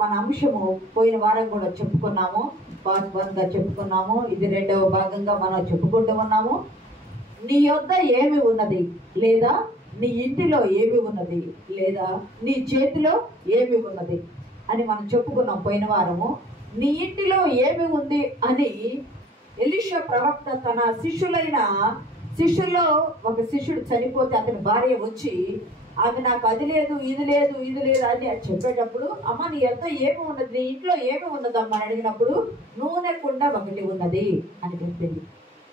మన అంశము పోయిన వారం కూడా చెప్పుకున్నాము, పార్ట్ 1గా చెప్పుకున్నాము. ఇది 2వ భాగంగా మనం చెప్పుకుంటూ ఉన్నాము. నీ యొద్ద ఏమి ఉన్నది, లేదా నీ ఇంటిలో ఏమి ఉన్నది, లేదా నీ చేతిలో ఏమి ఉన్నది అని మనం చెప్పుకున్నాం పోయిన వారము. నీ ఇంటిలో ఏమి ఉంది అని ఎలీషా ప్రవక్త తన శిష్యుల్లో ఒక శిష్యుడు చనిపోతే అతని భార్య వచ్చి, ఆమె నాకు అది లేదు ఇది లేదు ఇది లేదు అని చెప్పేటప్పుడు, అమ్మ నీ ఎంత ఏమి ఉన్నది, నీ ఇంట్లో ఏమి ఉన్నదమ్మా అని అడిగినప్పుడు, నూనె కుండ ఒకటి ఉన్నది అని చెప్పింది.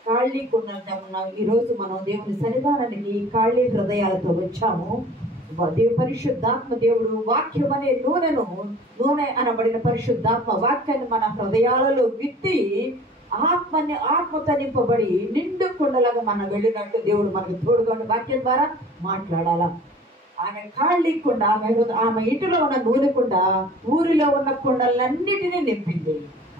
ఖాళీ కుండ ఉన్నాం. ఈరోజు మనం దేవుని సన్నిధానానికి ఖాళీ హృదయాలతో వచ్చాము. పరిశుద్ధాత్మ దేవుడు వాక్యం అనే నూనె అనబడిన పరిశుద్ధాత్మ వాక్యాన్ని మన హృదయాలలో విత్తి ఆత్మతో నింపబడి నిండు కుండలాగా మనం వెళ్ళినట్టు దేవుడు మనకు తోడుగా వాక్యం ద్వారా మాట్లాడాలా. ఆమె ఖాళీ కుండ, ఆమె ఇంటిలో ఉన్న నూనె కుండ ఊరిలో ఉన్న కుండలన్నిటినీ నింపింది.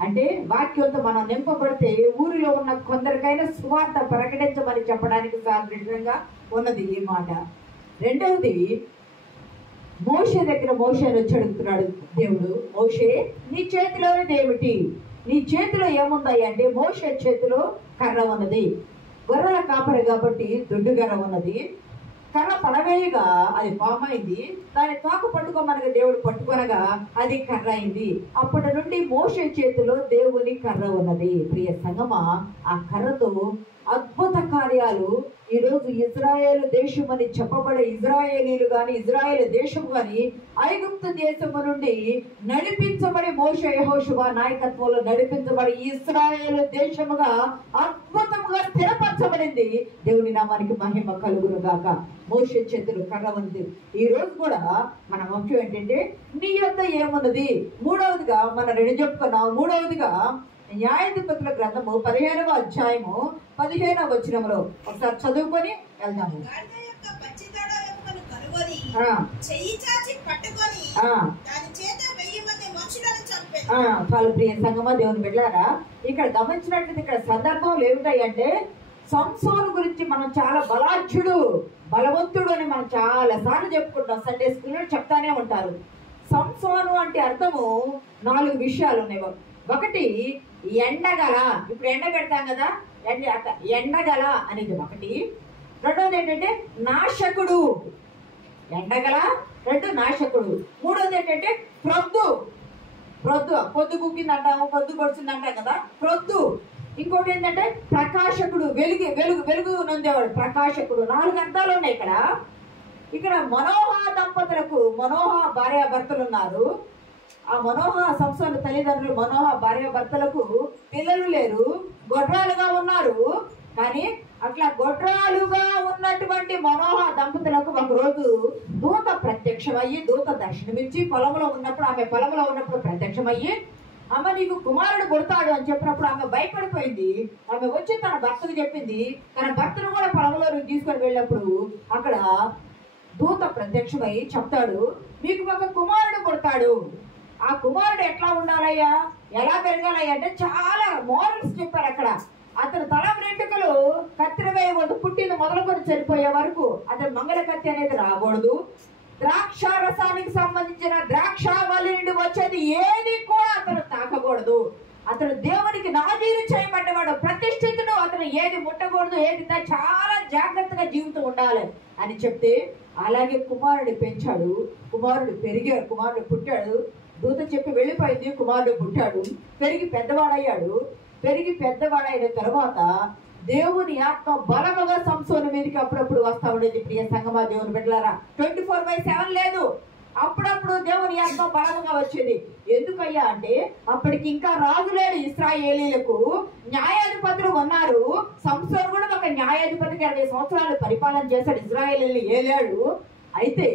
అంటే వాక్యంతో మనం నింపబడితే ఊరిలో ఉన్న కొందరికైనా సువార్త ప్రకటించమని చెప్పడానికి సాదృశ్యంగా ఉన్నది ఈ మాట. రెండవది, మోషే దగ్గర మోషేని వచ్చి అడుగుతున్నాడు దేవుడు, మోషే నీ చేతిలోనిది ఏమిటి, నీ చేతిలో ఏముందాయి అంటే, మోషే చేతిలో కర్ర ఉన్నది. గొర్రెల కాపరి కాబట్టి దుడ్డు కర్ర ఉన్నది. కర్ర పడవేయగా అది పామైంది. దాని తోక పట్టుకోమనగా దేవుడు పట్టుకొనగా అది కర్ర అయింది. అప్పటి నుండి మోషే చేతిలో దేవుని కర్ర ఉన్నది. ప్రియ సంగమా, ఆ కర్రతో అద్భుత కార్యాలు ఈరోజు ఇజ్రాయేల్ దేశం అని చెప్పబడే ఇజ్రాయేలీలు కానీ ఇజ్రాయేల్ దేశం కానీ ఐగుప్తు దేశము నుండి నడిపించబడి మోషే యెహోషువ నాయకత్వంలో నడిపించబడి ఇజ్రాయేల్ దేశముగా అద్భుతంగా స్థిరపరచబడింది. దేవుని నామానికి మహిమ కలుగును గాక. మోషే చేతులు కర్ర ఉంది. ఈ రోజు కూడా మన ముఖ్యం ఏంటంటే, నీ యొద్ద ఏమున్నది. మూడవదిగా మనం 2 చెప్పుకున్నాం. మూడవదిగా న్యాయాధిపతుల గ్రంథము 15వ అధ్యాయము 15వ వచనంలో ఒకసారి చదువుకొని వెళ్దాము. చాలా ప్రియ సంగమా దేవుని బిడ్డలారా, ఇక్కడ గమనించినట్లయితే ఇక్కడ సందర్భంలో ఏమిటాయంటే, సంసోను గురించి మనం చాలా బలవంతుడు అని మనం చాలా సార్లు చెప్పుకుంటాం. సండే స్కూల్లో చెప్తానే ఉంటారు. సంసోను అంటే అర్థము 4 విషయాలు ఉన్నాయి. ఒకటి ఎండగల, ఇప్పుడు ఎండ పెడతాం కదా, ఎండగల అనేది ఒకటి. రెండవది ఏంటంటే నాశకుడు, ఎండగల. 2 నాశకుడు. మూడవది ఏంటంటే పొద్దు కుక్కింది అంటాము, పొద్దు పొడిచింది అంటాం కదా, ప్రొద్దు. ఇంకోటి ఏంటంటే ప్రకాశకుడు, వెలుగు నొందేవాడు, ప్రకాశకుడు. 4 అర్థాలు ఉన్నాయి ఇక్కడ. మనోహ దంపతులకు మనోహ భార్యాభర్తలు ఉన్నారు. ఆ మనోహ సంసోను తల్లిదండ్రులు మనోహ భార్యాభర్తలకు పిల్లలు లేరు, గొడ్రాలుగా ఉన్నారు. కానీ అట్లా గొడ్రాలుగా ఉన్నటువంటి మనోహ దంపతులకు ఒకరోజు దూత ప్రత్యక్షమయ్యి, దూత దర్శనమిచ్చి పొలంలో ఉన్నప్పుడు, ఆమె పొలంలో ఉన్నప్పుడు ప్రత్యక్షమయ్యి, అమ్మ నీకు కుమారుడు పుడతాడు అని చెప్పినప్పుడు ఆమె భయపడిపోయింది. ఆమె వచ్చి తన భర్తకు చెప్పింది. తన భర్తను కూడా పొలంలో తీసుకొని వెళ్ళినప్పుడు అక్కడ దూత ప్రత్యక్షమై చెప్తాడు, మీకు ఒక కుమారుడు పుడతాడు. ఆ కుమారుడు ఎట్లా ఉండాలయ్యా, ఎలా పెరగాలయ్యా అంటే చాలా మోరల్స్ చెప్పారు అక్కడ. అతను తల వెంట్రుకలు కత్తిర వేయకూడదు, పుట్టిన మొదలుకొని చనిపోయే వరకు అతను మంగళ కత్తి అనేది రాకూడదు. ద్రాక్ష రసానికి సంబంధించిన ద్రాక్షావళి నుండి వచ్చేది ఏది కూడా అతను తాకకూడదు. అతను దేవునికి నాజీరు చేయబడ్డవాడు, ప్రతిష్ఠితుడు. అతను ఏది ముట్టకూడదు, ఏది చాలా జాగ్రత్తగా జీవితం ఉండాలి అని చెప్తే, అలాగే కుమారుడు పెంచాడు. కుమారుడు పెరిగాడు, కుమారుడు పుట్టాడు. దూత చెప్పి వెళ్ళిపోయింది. కుమారుడు పుట్టాడు, పెరిగి పెద్దవాడైన తర్వాత దేవుని ఆత్మ బలముగా సంసోను మీదకి అప్పుడప్పుడు వస్తా ఉండేది. ప్రియ సంగమా దేవుని బిడ్డలారా, 24/7 లేదు. అప్పుడప్పుడు దేవుని ఆత్మ బలముగా వచ్చేది. ఎందుకయ్యా అంటే, అప్పటికి ఇంకా రాజు లేడు ఇశ్రాయేలీలకు, న్యాయాధిపతులు ఉన్నారు. సంసోను కూడా ఒక న్యాయాధిపతికి 20 సంవత్సరాలు పరిపాలన చేశాడు, ఇశ్రాయేలీలు ఏలాడు. అయితే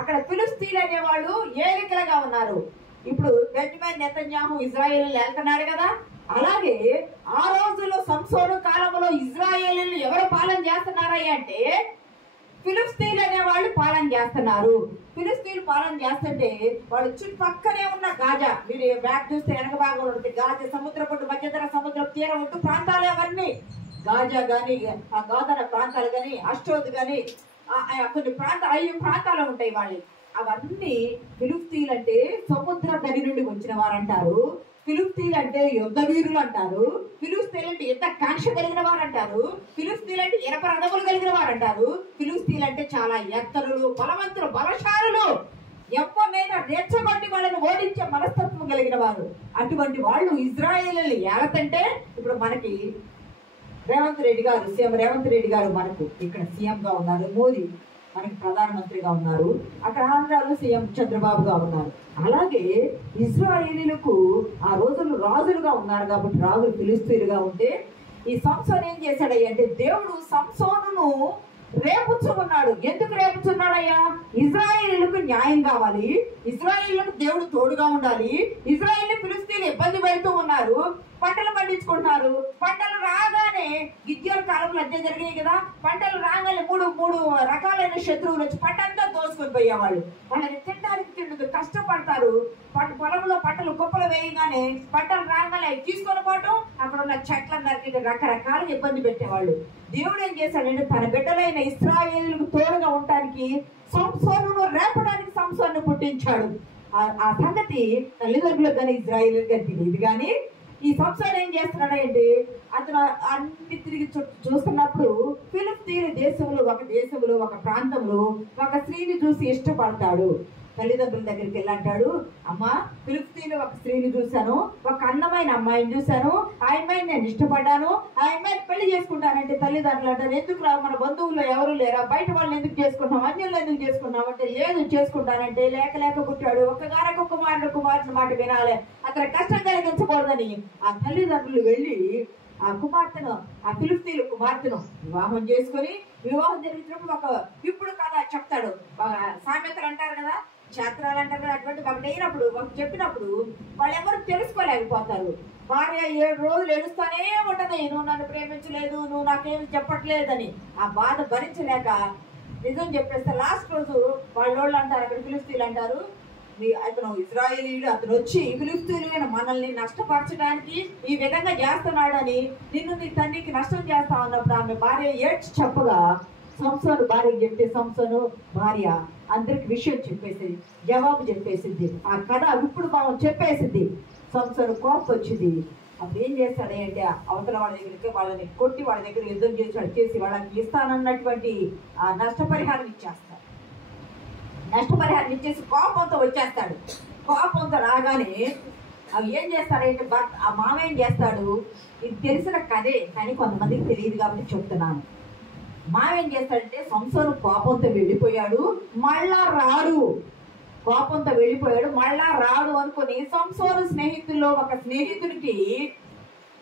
అక్కడ ఫిలిష్తీయులు అనేవాళ్ళు ఏలికలుగా ఉన్నారు. ఇప్పుడు బెంజమిన్ నెతన్యాహు ఇజ్రాయేలీలు వెళ్తున్నాడు కదా, అలాగే ఆ రోజుల్లో సంసోను కాలంలో ఇజ్రాయేలీలు ఎవరు పాలన చేస్తున్నారయ్యా అంటే, ఫిలిష్తీయులు అనే వాళ్ళు పాలన చేస్తున్నారు. ఫిలిష్తీయులు పాలన చేస్తుంటే వాళ్ళు చుట్టుపక్కనే ఉన్న గాజా, మీరు బ్యాక్ చూస్తే వెనక భాగంలో ఉంటుంది గాజా సముద్రపు మధ్యధర సముద్రం తీరం ఉంటూ ప్రాంతాలు అవన్నీ, గాజా గాని, ఆ గాదర ప్రాంతాలు గాని, అష్టోద్ గాని, కొన్ని 5 ప్రాంతాలు ఉంటాయి వాళ్ళు. అవన్నీ ఫిలిష్తీయులు అంటే సముద్ర గడి నుండి వచ్చిన వారు అంటారు, ఫిలిష్తీయులు అంటే యుద్ధ వీరులు అంటారు, ఫిలిష్తీయులు అంటే యుద్ధ కాంక్ష కలిగిన వారు అంటారు, ఫిలిష్తీయులు అంటే ఇనప రథములు కలిగిన వారు అంటారు, ఫిలిష్తీయులు అంటే చాలా ఎత్తరులు, బలవంతులు, బలశాలులు, ఎవరినైనా రెచ్చగొట్టి వాళ్ళని ఓడించే మనస్తత్వం కలిగిన వారు. అటువంటి వాళ్ళు ఇజ్రాయేలీయులు ఏలతంటే ఇప్పుడు మనకి రేవంత్ రెడ్డి గారు, సీఎం రేవంత్ రెడ్డి గారు మనకు ఇక్కడ సీఎంగా ఉన్నారు, మోదీ మనకి ప్రధానమంత్రిగా ఉన్నారు, అక్కడ ఆంధ్రాలో సీఎం చంద్రబాబుగా ఉన్నారు. అలాగే ఇజ్రాయేలీలకు ఆ రోజులు రాజులుగా ఉన్నారు కాబట్టి రాజులు ఫిలిష్తీయులుగా ఉంటే ఈ సంసోను ఏం చేశాడయ్యా అంటే దేవుడు సంసోనును రేపుచ్చుకున్నాడు. ఎందుకు రేపుచున్నాడయ్యా? ఇజ్రాయేలీలకు న్యాయం కావాలి, ఇజ్రాయేలీలకు దేవుడు తోడుగా ఉండాలి. ఇజ్రాయేల్ ఫిలిష్తీయులు ఇబ్బంది పెడుతూ ఉన్నారు, పంటలు పండించుకుంటున్నారు. పంటలు రాగానే గిద్యోను కాలంలో అదే జరిగినాయి కదా, పంటలు రాగానే మూడు రకాలైన శత్రువులు వచ్చి పంట అంతా దోసుకొని పోయేవాళ్ళు. వాళ్ళని తినడానికి తిండి కష్టపడతారు, పొలంలో పంటలు కుప్పలు వేయగానే పంటలు రాగానే తీసుకొని పోవటం, అక్కడ ఉన్న చెట్లను నరికి రకరకాలుగా ఇబ్బంది పెట్టేవాళ్ళు. దేవుడు ఏం చేశాడంటే తన బిడ్డలైన ఇశ్రాయేలుకు తోడుగా ఉండటానికి సంసోనును రేపడానికి సంసోను పుట్టించాడు. ఆ సంగతి తల్లిదండ్రులకు కానీ ఇజ్రాయేలులకు కానీ తెలియదు. కానీ ఈ సంసోను ఏం చేస్తున్నాడంటే అతను అన్ని తిరిగి చూస్తున్నప్పుడు ఫిలిష్తీయుల దేశంలో ఒక ప్రాంతంలో ఒక స్త్రీని చూసి ఇష్టపడతాడు. తల్లిదండ్రుల దగ్గరికి వెళ్ళి అంటాడు, అమ్మా ఫిలిష్తీయులు ఒక స్త్రీని చూశాను, ఒక అందమైన అమ్మాయిని చూశాను, ఆ అమ్మాయిని నేను ఇష్టపడ్డాను, ఆ అమ్మాయిని పెళ్లి చేసుకుంటానంటే తల్లిదండ్రులు అంటారు, ఎందుకు రా, మన బంధువుల్లో ఎవరు లేరా, బయట వాళ్ళని ఎందుకు చేసుకుంటాం, అన్యుల్లో ఎందుకు చేసుకుంటాం అంటే లేదు చేసుకుంటానంటే లేక పుట్టాడు, ఒక్కగానొక్క కుమారుని మాట వినాలి, అతను కష్టం కలిగించకూడదని ఆ తల్లిదండ్రులు వెళ్ళి ఆ కుమార్తెను, ఆ ఫిలిష్తీయుల కుమార్తెను వివాహం చేసుకొని, వివాహం జరిగినప్పుడు ఇప్పుడు కథ చెప్తాడు, సామెతలు అంటారు కదా, క్షేత్రాలు అంటారు కదా, అటువంటి ఒకటి అయినప్పుడు చెప్పినప్పుడు వాళ్ళు ఎవరు తెలుసుకోలేకపోతారు. భార్య 7 రోజులు ఏడుస్తానే ఉంటది, నువ్వు నన్ను ప్రేమించలేదు, నువ్వు నాకేమి చెప్పట్లేదని. ఆ బాధ భరించలేక నిజం చెప్పేస్తే లాస్ట్ రోజు వాళ్ళు అంటారు, అక్కడ ఫిలిష్తీయులు అంటారు, అతను ఇజ్రాయేలీయుడు, అతను వచ్చి ఫిలిష్తీయులైన మనల్ని నష్టపరచడానికి ఈ విధంగా చేస్తున్నాడని నిన్ను నీ తండ్రికి నష్టం చేస్తా ఉన్నప్పుడు ఆమె భార్య ఏడ్చి చెప్పగా సంసోను భార్యకి చెప్తే సంసోను భార్య అందరికి విషయం చెప్పేసింది, జవాబు చెప్పేసింది, ఆ కథ ఇప్పుడు భావం చెప్పేసింది. సంసోను కోపం వచ్చింది. అప్పుడు ఏం చేస్తాడే అంటే అవతల వాళ్ళ దగ్గరికి వాళ్ళని కొట్టి వాళ్ళ దగ్గర యుద్ధం చేసి వాళ్ళకి ఇస్తానన్నటువంటి ఆ నష్టపరిహారం ఇచ్చేస్తాడు. నష్టపరిహారం ఇచ్చేసి కోపంతో వచ్చేస్తాడు. కోపంతో రాగానే అవి ఏం చేస్తాడంటే ఆ మామ ఏం చేస్తాడు, ఇది తెలిసిన కథే కానీ కొంతమందికి తెలియదు కాబట్టి చెప్తున్నాను. మామ ఏం చేస్తాడంటే సంసోను కోపంతో వెళ్ళిపోయాడు, మళ్ళా రాడు, కోపంతో వెళ్ళిపోయాడు మళ్ళా రాడు అనుకుని సంసోను స్నేహితుల్లో ఒక స్నేహితుడికి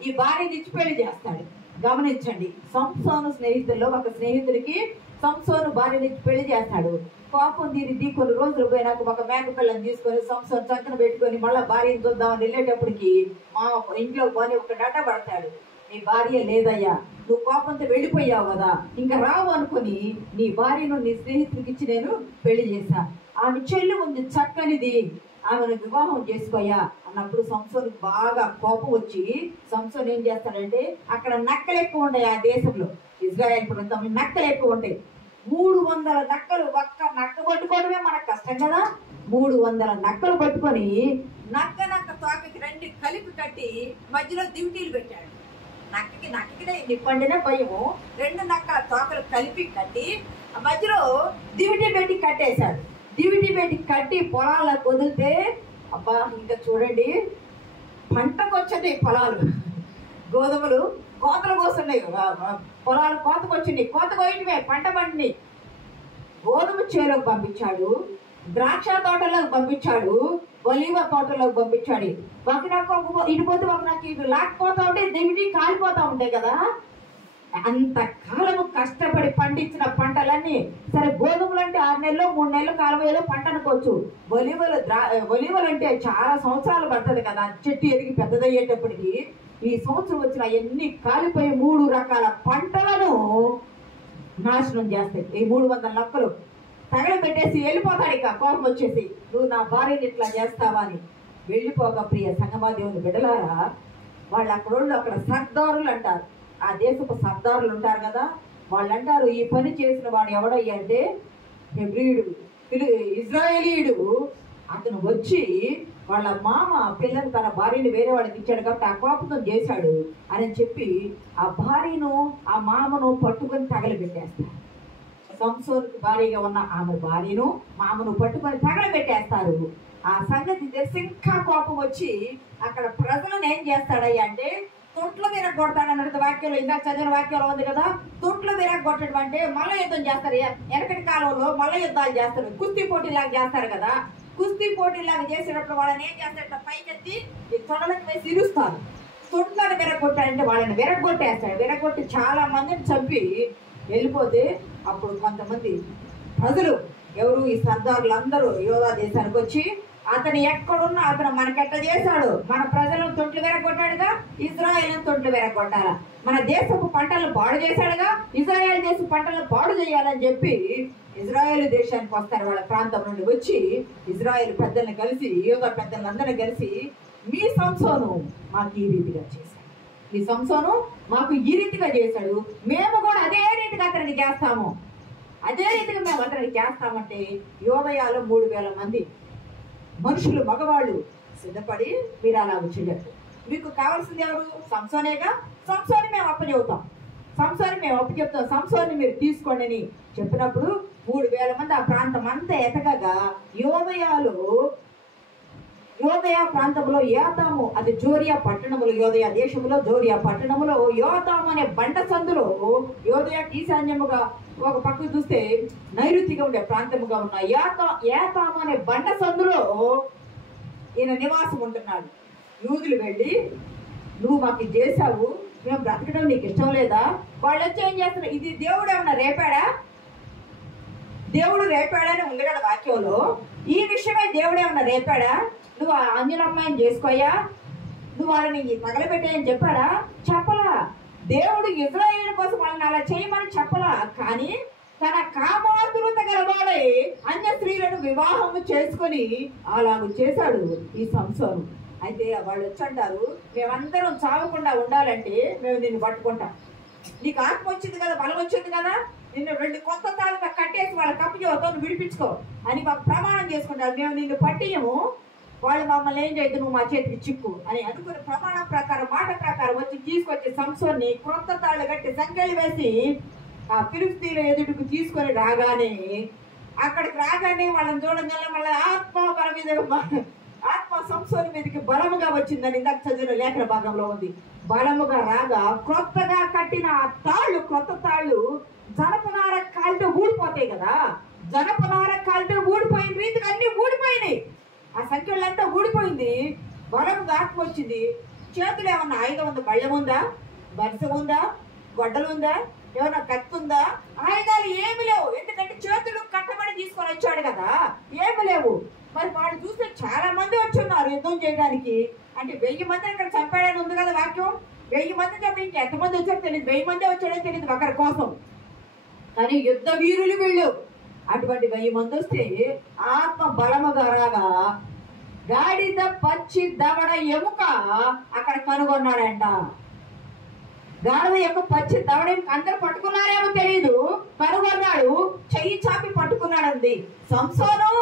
ఈ భార్యని ఇచ్చి పెళ్లి చేస్తాడు. గమనించండి, సంసోను స్నేహితుల్లో ఒక స్నేహితుడికి సంసోను భార్యని ఇచ్చి పెళ్లి చేస్తాడు. కోపం దీని కొన్ని రోజులు పోయినాక ఒక మేక పిల్లని తీసుకొని సంసోను చక్కన పెట్టుకొని మళ్ళీ భార్యని చూద్దామని వెళ్ళేటప్పటికి మా ఇంట్లో పోని ఒక డట పడతాడు, నీ భార్య లేదయ్యా, నువ్వు కోపంతో వెళ్ళిపోయావు కదా, ఇంకా రావు అనుకుని నీ భార్యను నీ స్నేహితుడికి ఇచ్చి నేను పెళ్లి చేశా, ఆమె చెల్లి ఉంది చక్కనిది, ఆమెను వివాహం చేసుకోయా అన్నప్పుడు సంసోనుకు బాగా కోపం వచ్చి సంసోను ఏం చేస్తాడంటే అక్కడ నక్కలు ఎక్కువ ఉంటాయి, ఆ దేశంలో ఇజ్రాయెల్ ప్రాంతంలో నక్కలు ఎక్కువ ఉంటాయి. 300 నక్కలు, ఒక్క నక్క పట్టుకోవడమే మనకు కష్టం కదా, 300 నక్కలు పట్టుకొని నక్క తోకకి 2 కలిపి కట్టి మధ్యలో దివిటీలు పెట్టాడు. నక్కకి నిప్పండిన భయము, 2 నక్కల తోకలు కలిపి కట్టి మధ్యలో దివిటీ పెట్టి కట్టేశాడు. దివిటీ పెట్టి కట్టి పొలాలకు వదిలితే అబ్బా ఇంకా చూడండి పంటకు వచ్చేది పొలాలు, గోధుమలు కోతలు కోస్తున్నాయి, పొలాలు కోతకు వచ్చినాయి, కోత కోయటమే పంట పండినాయి. గోధుమ చేలోకి పంపించాడు, ద్రాక్ష తోటలోకి పంపించాడు, ఒలీవ తోటలోకి పంపించాడు. ఒక నాకు ఇటుపోతే ఒక నాకు ఇటు లాక్కపోతా ఉంటే దివిటి కాలిపోతా ఉంటాయి కదా. అంత కాలము కష్టపడి పండించిన పంటలన్నీ సరే, గోధుమలు అంటే 6 నెలలు 3 నెలలు కాలువలో పంట అనుకోవచ్చు. ఒలీవలు అంటే చాలా సంవత్సరాలు పడుతుంది కదా, చెట్టు ఎదిగి పెద్దదయ్యేటప్పటికి. ఈ సంవత్సరం వచ్చిన ఎన్ని కాలిపోయి 3 రకాల పంటలను నాశనం చేస్తాయి. ఈ 300 నక్కలు తగలబెట్టేసి వెళ్ళిపోతాడు. ఇక కోపం వచ్చేసి నువ్వు నా భార్యని ఇట్లా చేస్తావా అని వెళ్ళిపోక ప్రియ సంగమా దేవుని బిడ్డలారా, వాళ్ళు అక్కడ సర్దారులు అంటారు, ఆ దేశపు సర్దారులు ఉంటారు కదా, వాళ్ళు అంటారు ఈ పని చేసిన వాడు ఎవడయ్యా అంటే హెబ్రీయుడు, ఇజ్రాయేలీయుడు అతను వచ్చి వాళ్ళ మామ పిల్లని తన భార్యని వేరే వాడికి ఇచ్చాడు కాబట్టి ఆ కోపంతో చేశాడు అని చెప్పి ఆ భార్యను ఆ మామను పట్టుకొని తగలబెట్టేస్తారు. సంసోనుకి భార్యగా ఉన్న ఆమె భార్యను మామను పట్టుకొని తగలబెట్టేస్తారు. ఆ సంగతి తెలిసి ఇంకా కోపం వచ్చి అక్కడ ప్రజలను ఏం చేస్తాడయ్యా అంటే తొట్లు విరగొడతాడు అన్నట్టు వాక్యంలో, ఇందాక చదివిన వాక్యంలో ఉంది కదా. తొట్లు విరగొట్టడం అంటే మల్ల యుద్ధం చేస్తారు. వెనకటి కాలంలో మల్ల యుద్ధాలు చేస్తారు, కుస్తీ పోటీలాగా చేస్తారు కదా. కుస్తీ పోటీలాగా చేసేటప్పుడు వాళ్ళని ఏం చేస్తారంటే పైకెత్తి తొడలకు వేసి ఇరుస్తారు. తొట్లను విరగొట్టాడంటే వాళ్ళని విరగొట్టేస్తాడు. విరగొట్టి చాలా మందిని చంపి వెళ్ళిపోతే అప్పుడు కొంతమంది ప్రజలు ఎవరు ఈ సర్దారులందరూ యోధా దేశానికి వచ్చి అతను ఎక్కడున్నా అతను మనకెట్ట చేశాడు, మన ప్రజలను తొట్లు విరగొట్టాడుగా, ఇజ్రాయేల్ తొట్లు విరగొట్టాల, మన దేశపు పంటలను పాడు చేశాడుగా, ఇజ్రాయేల్ దేశపు పంటలను పాడు చేయాలని చెప్పి ఇజ్రాయేల్ దేశానికి వస్తారు. వాళ్ళ ప్రాంతం నుండి వచ్చి ఇజ్రాయేల్ పెద్దల్ని కలిసి యోధా పెద్దలందరినీ కలిసి మీ సంసోను మాకు ఈ రీతిగా చేశాడు, మీ సంసోను మాకు ఈ రీతిగా చేశాడు, మేము కూడా అదే రీతిగా అతనికి చేస్తాము, అదే రీతిగా మేము అతనికి చేస్తామంటే యోదయాలో 3000 మంది మనుషులు మగవాళ్ళు సిద్ధపడి మీరు అలా చేయరు, మీకు కావాల్సింది ఎవరు, సంసోనేగా, సంసోని మేము అప్పచెబుతాం, సంసోని మేము అప్పచెప్తాం, సంసోని మీరు తీసుకోండి అని చెప్పినప్పుడు 3000 మంది ఆ ప్రాంతం అంతా ఎతకగా యోదయ ప్రాంతంలో యోతాము, అది జోరియా పట్టణములో, యోదయ దేశంలో జోరియా పట్టణములో యోతాము అనే బండ సందులో, యోదయ ఈశాన్యముగా ఒక పక్కకు చూస్తే నైరుతిగా ఉండే ప్రాంతముగా ఉన్న యోతాము అనే బండ సందులో ఈయన నివాసం ఉంటున్నాడు. యూదులు వెళ్ళి నువ్వు మాకు చేశావు, మేము బ్రతకడం నీకు ఇష్టం లేదా? వాళ్ళు వచ్చి ఏం చేస్తున్నారు, ఇది దేవుడు ఏమన్నా రేపాడా, దేవుడు రేపాడని ఉంది కదా వాక్యంలో, ఈ విషయమై దేవుడు ఏమన్నా రేపాడా, నువ్వు ఆ అంజుల అమ్మాయిని చేసుకోయా, నువ్వు వాళ్ళని తగలబెట్టాయని చెప్పాడా? చెప్పలా. దేవుడు ఇజ్రాయేలు కోసం వాళ్ళని అలా చేయమని చెప్పలా. కానీ తన కామాతురత గలవాడై అన్య స్త్రీలను వివాహము చేసుకొని అలాగూ చేశాడు ఈ సంసోను. అయితే వాళ్ళు వచ్చంటారు, మేమందరం చావకుండా ఉండాలంటే మేము నిన్ను పట్టుకుంటాం, నీకు ఆత్మ వచ్చింది కదా, బలం వచ్చింది కదా, నిన్ను 2 కొత్త తాళ్ళుగా కట్టేసి వాళ్ళ కప్పు చదువుతావు, విడిపించుకో అని మాకు ప్రమాణం చేసుకుంటారు, మేము నిన్ను పట్టియము, వాళ్ళు మమ్మల్ని ఏం చేయదు, నువ్వు మా చేతికి చిక్కు అని అనుకుని ప్రమాణం ప్రకారం మాట ప్రకారం వచ్చి తీసుకొచ్చి సంసోన్ని క్రొత్త తాళ్ళు కట్టి సంకెళ్ళు వేసి ఆ ఫిలిష్తీయుల ఎదుటికి తీసుకొని రాగానే అక్కడికి రాగానే వాళ్ళని చూడగానే మళ్ళీ ఆత్మ సంసోని మీదకి బలముగా వచ్చిందని ఇందాక చదివిన లేఖన భాగంలో ఉంది. బలముగా రాగా క్రొత్తగా కట్టిన ఆ తాళ్ళు, క్రొత్త తాళ్ళు జనపనార కాలితో ఊడిపోతాయి కదా, జనపనార కాలితో ఊడిపోయిన రీతికి అన్ని ఊడిపోయినాయి, ఆ సంఖ్యలంతా ఊడిపోయింది, బలముగా ఆత్మ వచ్చింది. చేతులు ఏమన్నా ఆయుధం ఉందా, బళ్ళం ఉందా, బరిసె ఉందా, గొడ్డలు ఉందా, ఏమన్నా కత్తి ఉందా, ఆయుధాలు ఏమి లేవు, ఎందుకంటే చేతులు కట్టబడి తీసుకొని వచ్చాడు కదా, ఏమి లేవు. మరి వాడు చూస్తే చాలా మంది వచ్చి ఉన్నారు యుద్ధం చేయడానికి, అంటే 1000 మంది అక్కడ చంపాడని ఉంది కదా వాక్యం, 1000 మంది చంపి ఇంకెంతమంది వచ్చారో తెలియదు, 1000 మంది వచ్చాడో తెలియదు ఒకరి కోసం, కానీ యుద్ధ వీరులు వీళ్ళు. అటువంటి 1000 మంది వస్తే ఆత్మ బలముగా రాగా గాడిద పచ్చి దవడ ఎముక అక్కడ కనుగొన్నాడంట. గాడిద యొక్క పచ్చి దవడ అందరు పట్టుకున్నారేమో తెలియదు, కనుగొన్నాడు, చెయ్యి చాపి పట్టుకున్నాడంది. సంసోను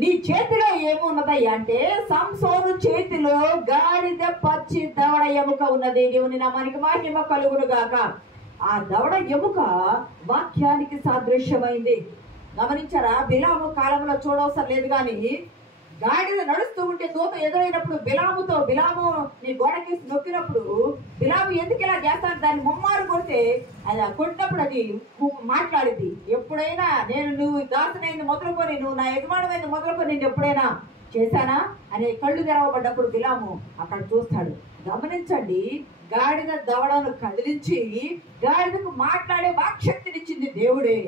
నీ చేతిలో ఏమున్నదయ్యా అంటే, సంసోను చేతిలో గాడిద పచ్చి దవడ ఎముక ఉన్నది, దేవుని నామానికి మహిమ కలుగును గాక. ఆ దవడ ఎముక వాక్యానికి సాదృశ్యమైంది. గమనించారా? బిలాము కాలంలో చూడవసరం లేదు, కానీ గాడిద నడుస్తూ ఉంటే దూత ఎదురైనప్పుడు బిలాము నీ గోడకేసి నొక్కినప్పుడు బిలాము ఎందుకు ఇలా చేస్తాను, దాన్ని ముమ్మారు కొడితే అది కొట్టినప్పుడు అది మాట్లాడింది. ఎప్పుడైనా నువ్వు దాసునైంది మొదలుకొని, నువ్వు నా యజమానమైంది మొదలుకొని నేను ఎప్పుడైనా చేశానా అనే కళ్ళు తెరవబడ్డప్పుడు బిలాము అక్కడ చూస్తాడు. గమనించండి, గాడిద దవడను కదిలించి గాడిదకు మాట్లాడే వాక్శక్తినిచ్చింది దేవుడే.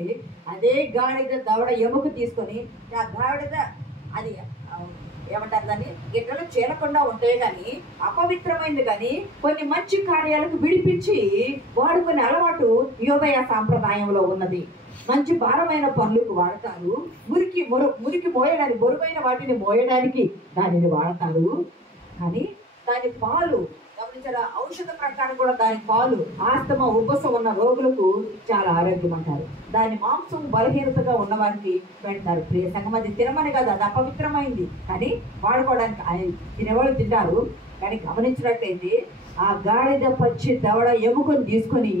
అదే గాడిద దవడ ఎముక తీసుకొని ఆ గాడిద అది ఏమంటారు దాన్ని గిట్టలు చీలకుండా ఉంటాయి, కానీ అపవిత్రమైంది, కానీ కొన్ని మంచి కార్యాలకు విడిపించి వాడుకునే అలవాటు యోదయ సాంప్రదాయంలో ఉన్నది. మంచి భారమైన పనులకు వాడతారు, మురికి మోయడానికి, బరువైన వాటిని మోయడానికి దానిని వాడతారు, కానీ దాని పాలు గమనించారా, ఔషధ ప్రకారం కూడా దాని పాలు ఆస్తమా ఉబ్బసం ఉన్న రోగులకు చాలా ఆరోగ్యం అంటారు. దాని మాంసం బలహీనతగా ఉన్న వారికి పెడతారు. ప్రియ సంఘం, అది తినమని కాదు, అది అపవిత్రమైంది, కానీ వాడుకోవడానికి ఆయన తినేవాళ్ళు తింటారు. కానీ గమనించినట్లయితే ఆ గాడిద పచ్చి దవడ ఎముకను తీసుకొని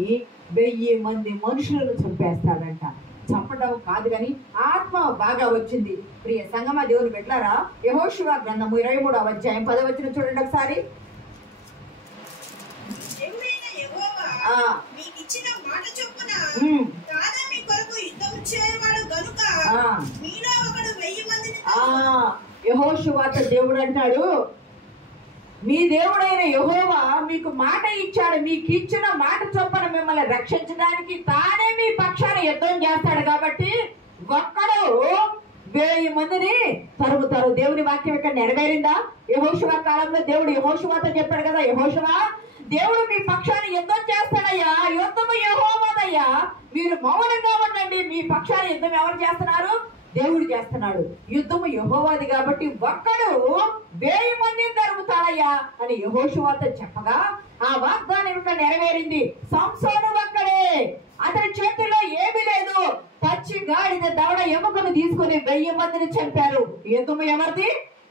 1000 మంది మనుషులను చంపేస్తాడంట. చంపడం కాదు కానీ ఆత్మ బాగా వచ్చింది. ప్రియ సంగమ దేవుని పెట్టారా, యెహోషువ గ్రంథము 23వ అధ్యాయం 10వ వచనం చూడండి ఒకసారి. యెహోషువతో దేవుడు అంటాడు, మీ దేవుడైన యెహోవా మీకు మాట ఇచ్చాడు, మీకు ఇచ్చిన మాట చొప్పున మిమ్మల్ని రక్షించడానికి తానే మీ పక్షాన యుద్ధం చేస్తాడు. కాబట్టి ఒక్కడు 1000 మందిని తరుముతారు. దేవుని వాక్యం ఇక్కడ నెరవేరిందా? యెహోషువ కాలంలో దేవుడు యెహోషువతో చెప్పాడు కదా, యెహోషువ దేవుడు మీ పక్షాన యుద్ధం చేస్తాడయ్యా, యుద్ధము యెహోవాదయ్యా, మీరు మౌనంగా ఉండండి. మీ పక్షాన యుద్ధం ఎవరు చేస్తున్నారు? దేవుడు చేస్తున్నాడు. యుద్ధము యెహోవాది కాబట్టి ఒక్కడు 1000 మందిని తరుముతాడయ్యా అని యెహోషువతో చెప్పగా ఆ వాగ్దానం ఇంకా నెరవేరింది. సంసోను ఒక్కడే, అతని చేతిలో ఏమీ లేదు, పచ్చి గాడిద దవడ ఎముకను తీసుకుని 1000 మందిని చంపారు. యుద్ధము ఎవరిది?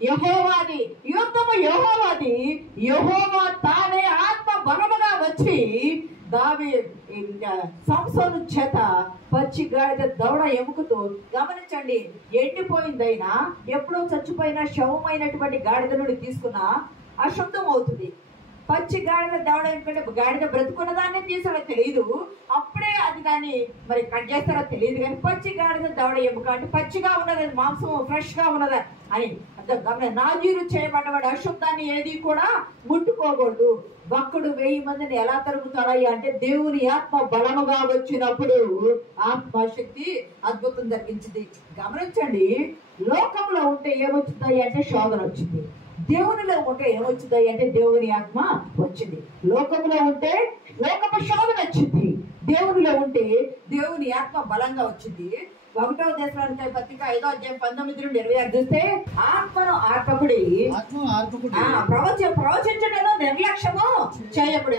యెహోవాది. యుద్ధము యెహోవాది. యెహోవా తానే ఆత్మ బలముగా వచ్చి సంసోను చేత పచ్చి గాడిద దవడ ఎముకతో, గమనించండి, ఎండిపోయిందైనా ఎప్పుడో చచ్చిపోయిన శవమైనటువంటి గాడిద నుండి తీసుకున్న అశుద్ధం అవుతుంది. పచ్చి గాడిద దవడ ఎందుకంటే గాడిద బ్రతుకున్న దాన్ని తీసాడో తెలియదు, అప్పుడే అది దాన్ని మరి కట్ చేస్తారో తెలియదు. కానీ పచ్చి గాడిద దవడ ఎముక అంటే పచ్చిగా ఉన్నది, మాంసం ఫ్రెష్ గా ఉన్నదా అని నాజీరు చేయబడ్డవాడు అశుద్ధాన్ని ఏది కూడా ముట్టుకోకూడదు. భక్తుడు 1000 మందిని ఎలా తరుగుతాడయ్యా అంటే దేవుని ఆత్మ బలముగా వచ్చినప్పుడు ఆత్మశక్తి అద్భుతం జరిగించింది. గమనించండి, లోకంలో ఉంటే ఏమొచ్చుతాయి అంటే శోధన వచ్చింది, దేవునిలో ఉంటే ఏమొచ్చుతాయి అంటే దేవుని ఆత్మ వచ్చింది. లోకంలో ఉంటే లోకపు శోధన వచ్చింది, దేవునిలో ఉంటే దేవుని ఆత్మ బలంగా వచ్చింది. 1వ దశలోనికాయ పత్రిక 5వ అధ్యాయం 19 నుండి 26 చూస్తే ఆత్మను ఆర్పకుడి, ప్రవచించటను నిర్లక్ష్యము చేయకుడి.